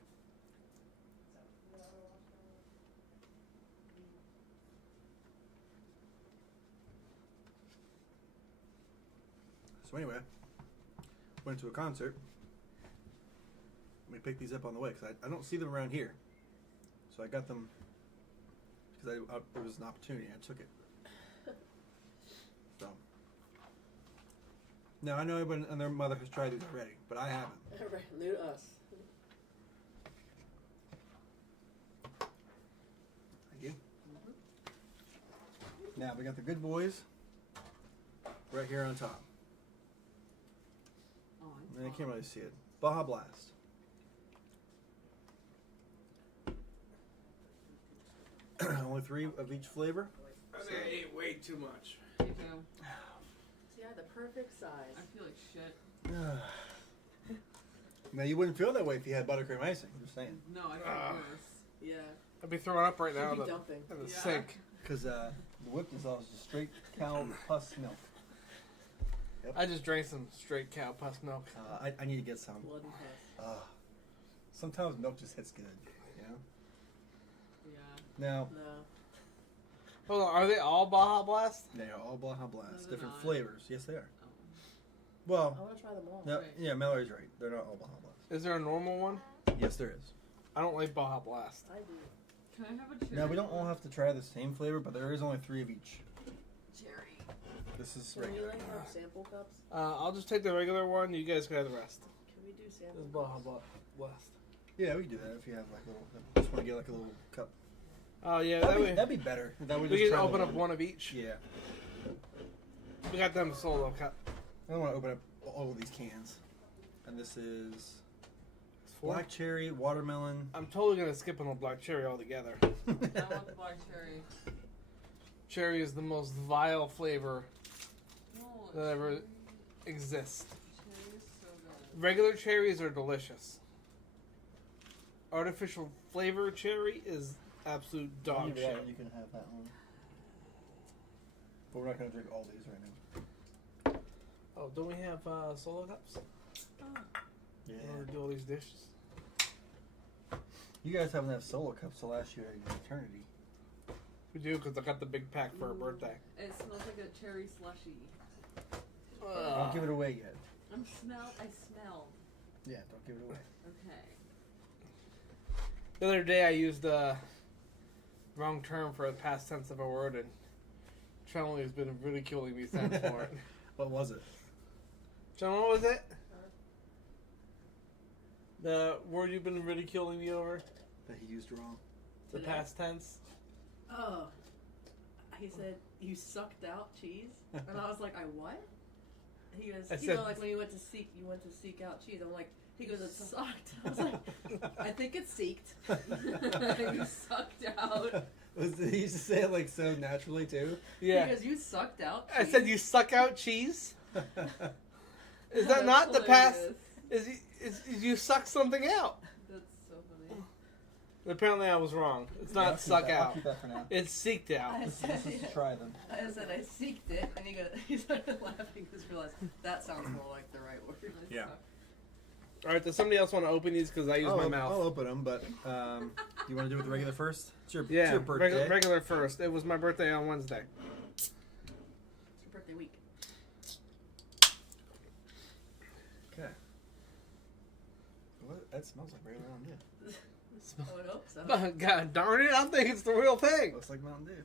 So anyway, went to a concert. We picked these up on the way because I don't see them around here. So I got them because it was an opportunity. I took it. So now I know everyone and their mother has tried these already, but I haven't. Right, new to us. Thank you. Now we got the Good Boys right here on top. Oh, I can't really see it. Baja Blast. Only 3 of each flavor. I think I ate way too much. Me too. Yeah, the perfect size. I feel like shit. Now you wouldn't feel that way if you had buttercream icing. I'm just saying. No, I feel Ah. worse. Yeah. I'd be throwing up right now Should in be the, dumping. in the Yeah. sink. Because the whipped is all just straight cow pus milk. Yep. I just drank some straight cow pus milk. I need to get some. Blood and pus. Sometimes milk just hits good, you know? Yeah. Now, No. Hold on, are they all Baja Blast? they are all Baja Blast. they're Different not. flavors. Yes, they are. Oh. Well, I want to try them all. no, Right. yeah, Mallory's right. They're not all Baja Blast. Is there a normal one? Yes, there is. I don't like Baja Blast. I do. Can I have a cherry? Now, we don't all have to try the same flavor, but there is only 3 of each. cherry. This is Can we regular. like have sample cups? I'll just take the regular one. You guys can have the rest. Can we do This sample is Baja cups? Blast. Yeah, we can do that if you have like little. Just want to get like a little cup. Oh yeah, That'd be better. That would we just can try open the up one of each. Yeah. We got them solo cup. I don't want to open up all of these cans. And this is It's 4. black cherry, watermelon. I'm totally gonna skip on the black cherry altogether. I want the black cherry. Cherry is the most vile flavor No, that ever cherry. exists. Cherry is so good. Regular cherries are delicious. Artificial flavor cherry is absolute dog shit. You can have that one. But we're not going to drink all these right now. Oh, don't we have solo cups? Yeah. In order to do all these dishes. You guys haven't had solo cups to last you an eternity. We do because I got the big pack for our birthday. It smells like a cherry slushy. Don't give it away yet. I smell. Yeah, don't give it away. Okay. The other day I used the wrong term for the past tense of a word, and Charlie has been ridiculing me since for it. What was it? John, what was it? The word you've been ridiculing me over? That he used wrong. The Today? past tense? Oh. He said, you sucked out cheese? And I was like, I what? He goes, I you said- know, like when you went to seek out cheese. I'm like, he goes, it sucked. I was like, I think it seeked. You sucked out. He used to say it like so naturally too. Yeah. He goes, you sucked out cheese? I said you suck out cheese? Is that That's not the past? hilarious. Is you suck something out? That's so funny. Apparently I was wrong. It's not suck I'll out. keep that for now. It's seeked out. I said, Try them. I said I seeked it, and he started laughing because he realized that sounds more like the right word. I Yeah. suck. All right, does somebody else want to open these because I use my mouth? I'll open them, but you want to do it with the regular first? It's your, Yeah, it's your birthday. regular first. It was my birthday on Wednesday. It's your birthday week. Okay. What? That smells like regular Mountain Dew. I would hope so. God darn it, I think it's the real thing. Looks like Mountain Dew.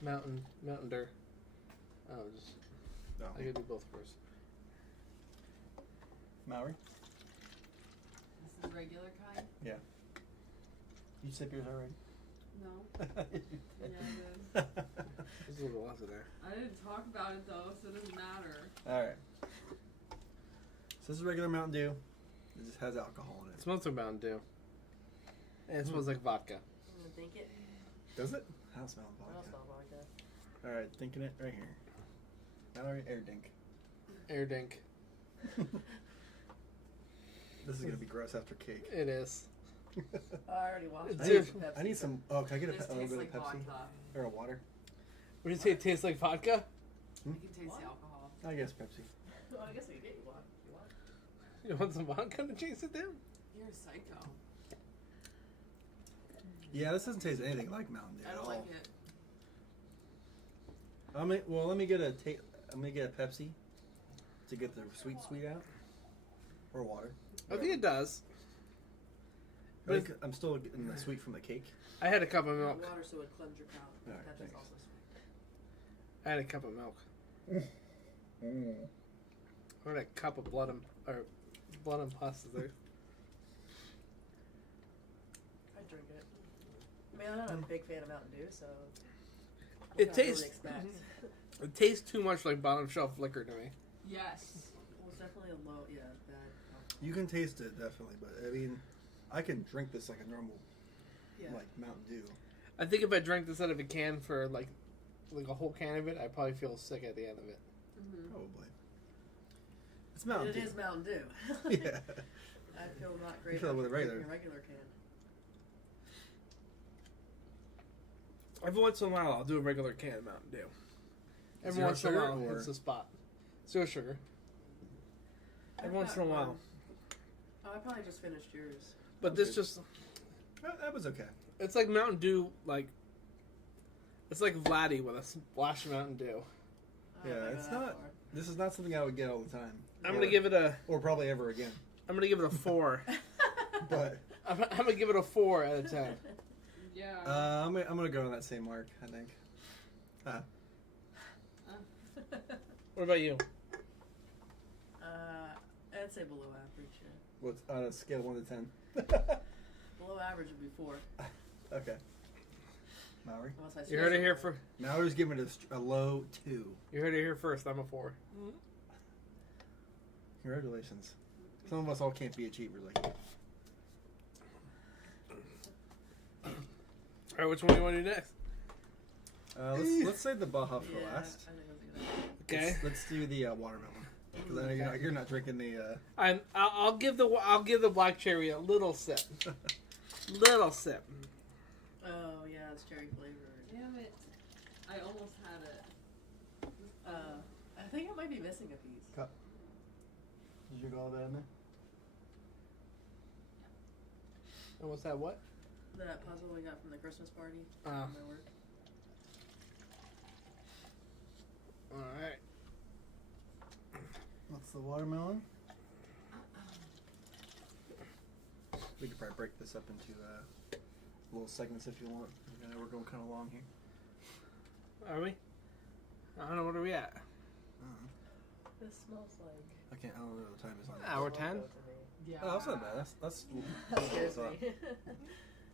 Mountain Mountain Dew. Oh, just No. I gotta do both first. Mallory? This is regular kind? You sip yours already? No. Yeah, Yeah, I did. There's a little lots of there. I didn't talk about it though, so it doesn't matter. Alright. So this is regular Mountain Dew. It just has alcohol in It it. smells like Mountain Dew. And it smells like vodka. I'm gonna think it. Does it? I don't smell I don't vodka. smell vodka. Alright, thinking it right here. Mallory, air dink. Air dink. This is gonna be gross after cake. It is. Oh, I already watched It's I it. need, different. I need some. Oh, can I get This a little tastes bit like of Pepsi vodka. or a water? What do you say? It tastes like vodka? You can taste What? the alcohol. I guess Pepsi. Well, I guess we could get you one if you want. You want some vodka to chase it down? You're a psycho. Yeah, this doesn't taste anything like Mountain Dew I at don't all. like it. Let me get a I'm gonna get a Pepsi to get the sweet out, or water. I think it does. I think I'm still getting the sweet from the cake. I had a cup of milk. Water so it cleanse your palate. Alright, That's thanks. also sweet. I had a cup of milk. I had a cup of blood and pus there. I'd drink it. I mean, I'm not a big fan of Mountain Dew, so. It what can I tastes- really expect? It tastes too much like bottom shelf liquor to me. Yes. Well, it's definitely a low, yeah, bad. You can taste it definitely, but I mean, I can drink this like a normal, Yeah. like Mountain Dew. I think if I drank this out of a can for like a whole can of it, I'd probably feel sick at the end of it. Mm-hmm. Probably. It's Mountain It Dew. is Mountain Dew. Yeah. I feel not great. You feel it with a after regular. drinking a regular can. Every once in a while, I'll do a regular can of Mountain Dew. Every Zero once in a sugar, while, or- it's a spot. Zero sugar. Every once in a while. Oh, I probably just finished yours. But this just, That was okay. it's like Mountain Dew, like, it's like Vladdy with a splash of Mountain Dew. I Yeah, don't go it's that not- far. This is not something I would get all the time. I'm gonna give it a, Or probably ever again. I'm gonna give it a 4. But I'm gonna give it a 4 out of 10. Yeah. I'm gonna go on that same mark, I think. What about you? I'd say below average. Yeah. What's on a scale of 1 to 10? Below average would be 4. Okay. Mallory? Unless I You heard it here special. for, Mallory's giving it a low 2. you heard it here first. I'm a 4. Congratulations. Some of us all can't be achievers like you. All right, which one do you want to do next? Let's save the Baja for Yeah, last. I think that's a good idea. Okay. Let's do the watermelon. Because I know you're not drinking the. I'll give the black cherry a little sip. Little sip. Oh yeah, it's cherry flavored. Damn it. I almost had it. I think it might be missing a piece. Did you go all that in there? And what's that? What? That puzzle we got from the Christmas party. Oh. From my work. All right. What's the watermelon? We could probably break this up into little segments if you want. I know we're going kind of long here. Are we? I don't know. What are we at? This smells like. I don't know what the time is on. Hour Loco 10. to me. Yeah. Oh, that's not bad. That's That scares so- me.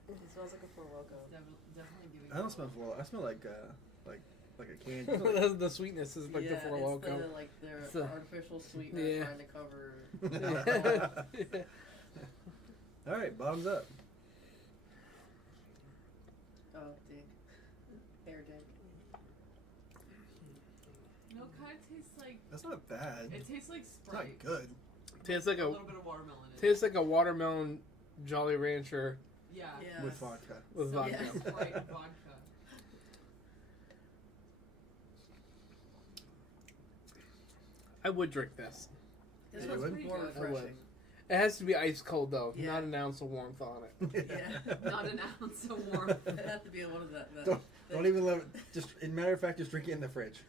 It smells like a Four Loco. Definitely giving. I don't smell well. I smell like a candy. The sweetness is like yeah, the Four it's Loco. the, like their It's the- artificial sweetener Yeah. trying to cover. All right, bottoms up. Oh, dink. Hair dink. No, it kind of tastes like. That's not bad. It tastes like It's not Sprite. good. Tastes like A a little bit of watermelon in it. tastes like a watermelon Jolly Rancher Yeah. Yeah. With vodka. with So, vodka. Yeah. Sprite and vodka. I would drink this. This Yeah, one's you would? more I would. refreshing. It has to be ice cold though, Yeah. not an ounce of warmth on it. Yeah. Not an ounce of warmth. It'd have to be one of the. Don't even let it. Just, in matter of fact, just drink it in the fridge.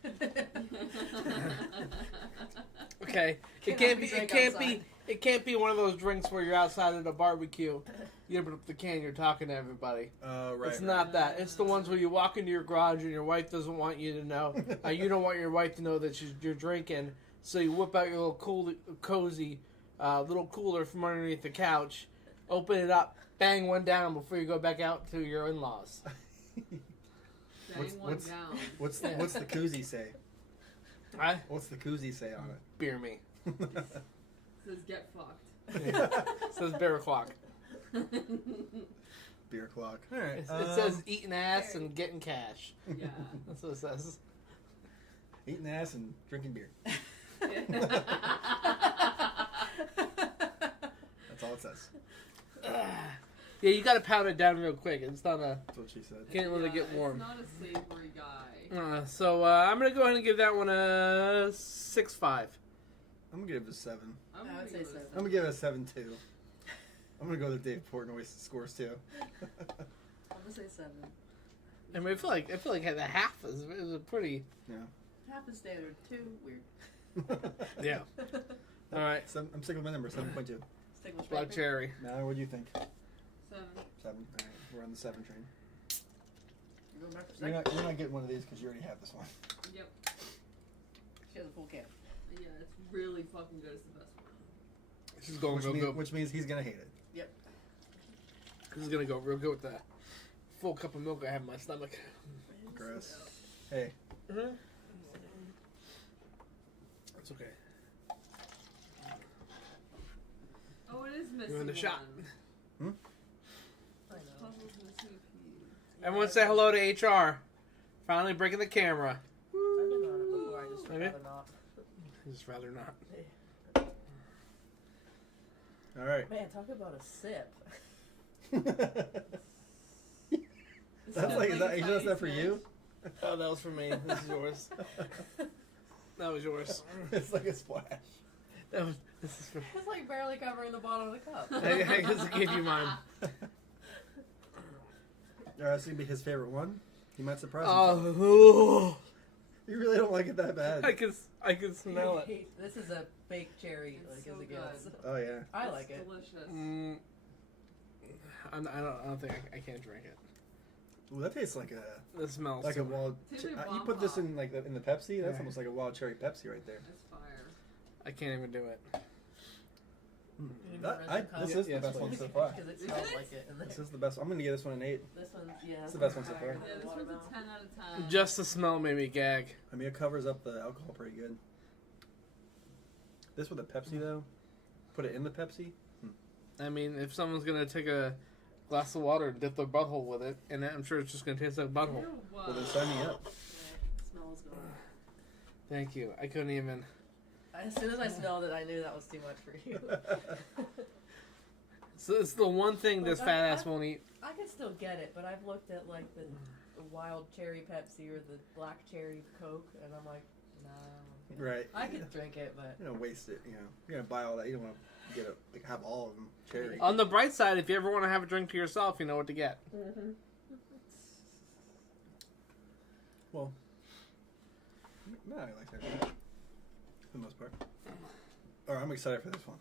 Okay, it Cannot can't be be. It drank can't outside. be. It can't be one of those drinks where you're outside at a barbecue. You open up the can, you're talking to everybody. Right. It's not that. It's the ones where you walk into your garage and your wife doesn't want you to know. You don't want your wife to know that you're drinking, so you whip out your little cozy little cooler from underneath the couch, open it up, bang one down before you go back out to your in-laws. Bang one down. What's the koozie say? Right? What's the koozie say on Beer me. it? Says get fucked. Says bear clock. Beer clock. All right. It says eating ass and getting cash. Yeah. That's what it says. eating ass and drinking beer. That's all it says. Yeah, you gotta pound it down real quick. It's not a. That's what she said. Can't let it get warm. It's not a savory guy. So I'm gonna go ahead and give that one a 6.5. I'm gonna give it a 7. I'm I gonna would say give it a 7. I'm gonna give it a 7 too. I'm gonna go with Dave Portnoy scores too. I'm gonna say 7. I mean, I feel like the half is a pretty. Half is standard. 2 weird. Yeah. All right. I'm sticking with my number 7.2. Stick with Black paper. cherry. Now, what do you think? 7. 7. All right, we're on the 7 train. You're going back for You're second. not getting one of these because you already have this one. Yep. She has a full can. Yeah, it's really fucking good. It's the best one. This is going real good. Which means he's gonna hate it. This is gonna go real good with the full cup of milk I have in my stomach. Gross. Hey, It's okay. Oh, it is missing You want a shot? one. I know. Puzzle's missing a piece. Everyone say hello to HR. Finally breaking the camera. I've been on it before. I just Okay. rather not. I'd just rather not. all right. Man, talk about a sip. That's like, is that for you? Oh, that was for me. This is yours. That was yours. It's like a splash. This is for. It's like barely covering the bottom of the cup. I just gave you mine. That's gonna be his favorite one. He might surprise himself. Oh, You really don't like it that bad. I can smell it. This is a fake cherry, It's like so as it gets. good. Oh yeah. I It's like it. delicious. I don't think I can't drink it. Ooh, that tastes like a This smells like a so wild. Tastes like You put this in like in the Pepsi. That's Right. almost like a wild cherry Pepsi right there. It's fire. I can't even do it. You need That, more I, red this Yeah, is the yes, best one please. so far. Because it Is smells it? like it. And This is the best. I'm gonna give this one an 8. this one's, yeah. It's the best one so far. Yeah, this one's a 10 out of 10. Just the smell made me gag. I mean, it covers up the alcohol pretty good. This with a Pepsi though, put it in the Pepsi. I mean, if someone's gonna take a glass of water and dip their butthole with it, and I'm sure it's just gonna taste like butthole. Ew, Well, then sign me up. It smells good. Thank you. I couldn't even. As soon as I smelled it, I knew that was too much for you. So it's the one thing this Look, fat ass won't eat. I can still get it, but I've looked at like the wild cherry Pepsi or the black cherry Coke, and I'm like, no. Right. I could drink it, but You don't waste it. You know, you're gonna buy all that. You don't want to get have all of them cherry. On the bright side, if you ever want to have a drink to yourself, you know what to get. Well, no, I like that for the most part. All right, I'm excited for this one.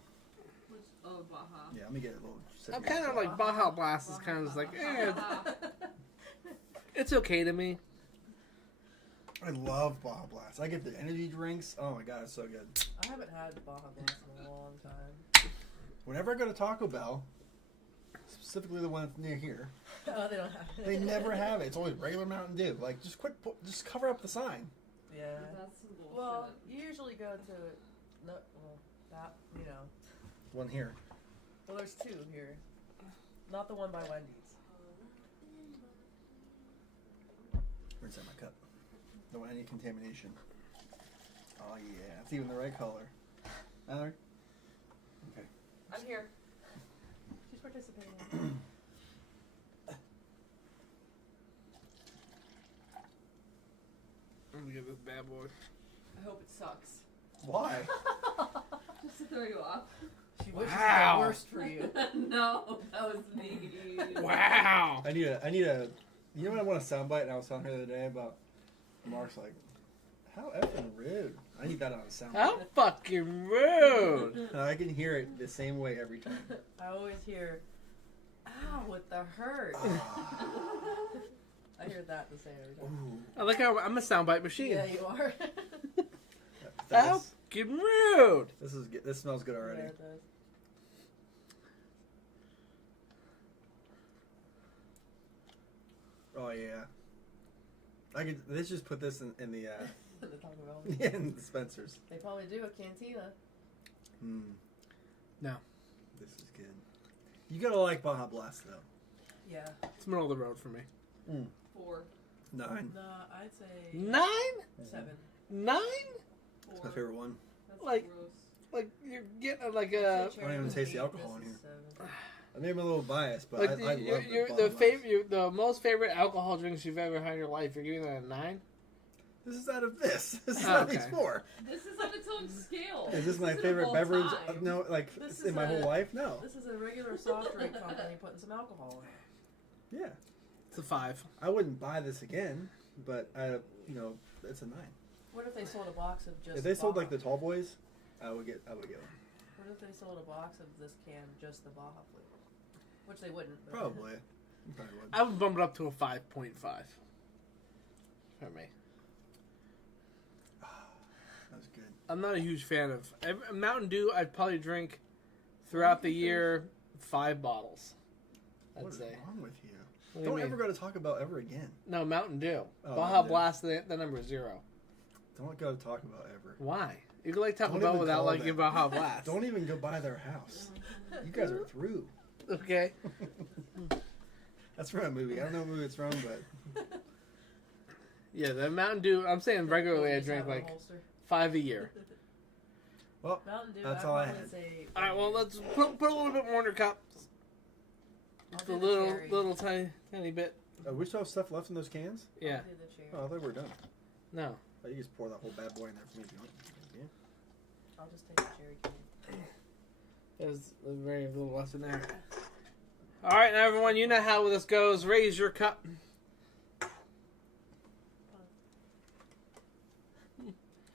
Which, oh, Baja. Yeah, let me get a little. I'm kind of like Baja Blast is kind of just like, it's okay to me. I love Baja Blast. I get the energy drinks. Oh my god, it's so good. I haven't had Baja Blast in a long time. Whenever I go to Taco Bell, specifically the one near here, Oh, they don't have it. they never have it. It's always regular Mountain Dew. Like, just just cover up the sign. Yeah. That's some bullshit. Well, you usually go to that, you know. One here. Well, there's two here. Not the one by Wendy's. Where's that my cup? Don't want any contamination. Oh yeah, it's even the right color. Mallory? Okay. I'm here. She's participating. I'm gonna get this bad boy. I hope it sucks. Why? Just to throw you off. She wishes Wow. the worst for you. No, that was me. Wow. I need a. You know what I want a soundbite? And I was telling her the other day about. Mark's like, how effing rude. I need that on a soundbite. How fucking rude. And I can hear it the same way every time. I always hear, ow, with the hurt. I hear that the same every time. Ooh. I like how I'm a soundbite machine. Yeah, you are. How fucking rude. This is good. This smells good already. Yeah, it does. Oh yeah. I could. Let's just put this in the The Taco Bell. in the Spencer's. They probably do a cantina. Hmm. No. This is good. You gotta like Baja Blast though. Yeah. It's middle of the road for me. 4. 9. No, I'd say 9? 7. 9? It's 4. my favorite one. That's Like- gross. Like you're getting like a. I don't even taste the alcohol in here. I may be a little biased, but Like I love you're Baja the Blast. favorite, the most favorite alcohol drinks you've ever had in your life. You're giving that a 9? This is out of this. This is Oh, out of these okay. 4. This is on its own scale. Is this my isn't favorite of all beverage? time. No, like This in is my whole a- life. No. This is a regular soft drink company putting some alcohol in it. Yeah, It's a 5. I wouldn't buy this again, but it's a 9. What if they sold a box of just If they sold Baja? like the tall boys, I would get one. What if they sold a box of this can just the Baja flavor? Which they wouldn't. But Probably. You probably would. I would bump it up to a 5.5 for me. That was good. I'm not a huge fan of Mountain Dew. I'd probably drink throughout the year 5 bottles. I'd What is say. wrong with you? What do you Don't mean? ever go to Taco Bell ever again. No, Mountain Dew. Oh, Baja Mountain Dew. Blast, the number is 0. Don't go to Taco Bell ever. Why? You can like Taco Don't Bell even without call liking them. Baja Blast. Don't even go by their house. You guys are through. Okay. That's from a movie. I don't know what movie it's from, but Yeah, the Mountain Dew. I'm saying regularly I Just drink have a like holster. 5 a year. well, Mountain Dew. That's I'd all I probably had. say. All right, well let's put a little bit more in your cup. I'll Just do a the little, cherry. little tiny bit. we still have stuff left in those cans? Yeah. I'll do the cherry. Oh, I thought we were done. No. Oh, you just pour that whole bad boy in there for me if you want. Yeah. I'll just take the cherry can. There's very little less in there. All right, now everyone, you know how this goes. Raise your cup.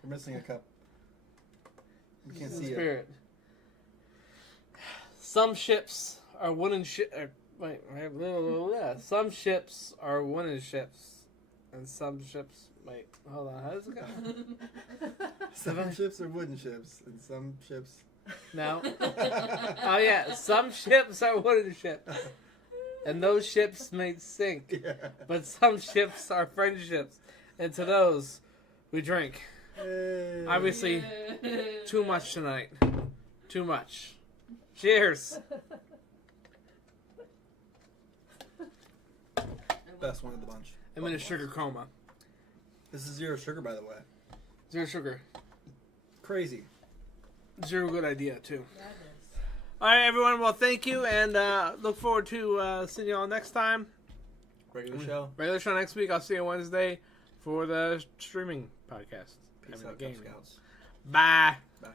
We're missing a cup. We can't In see it. spirit. Some ships are wooden ships. Wait, some ships are wooden ships, and some ships. Wait, hold on. How does it go? Some ships are wooden ships, and some ships. No. Oh yeah, some ships are wooden ships, and those ships may sink. Yeah. But some ships are friendships, and to those we drink. Hey. Obviously, too much tonight. Too much. Cheers. Best one of the bunch. I'm in a sugar coma. This is 0 sugar, by the way. Zero sugar. Crazy. Zero good idea, too. Madness. All right, everyone. Well, thank you, and look forward to seeing you all next time. Regular show. Regular show next week. I'll see you Wednesday for the streaming podcast. Peace I mean, out, the Cub game. Scouts. Bye. Bye.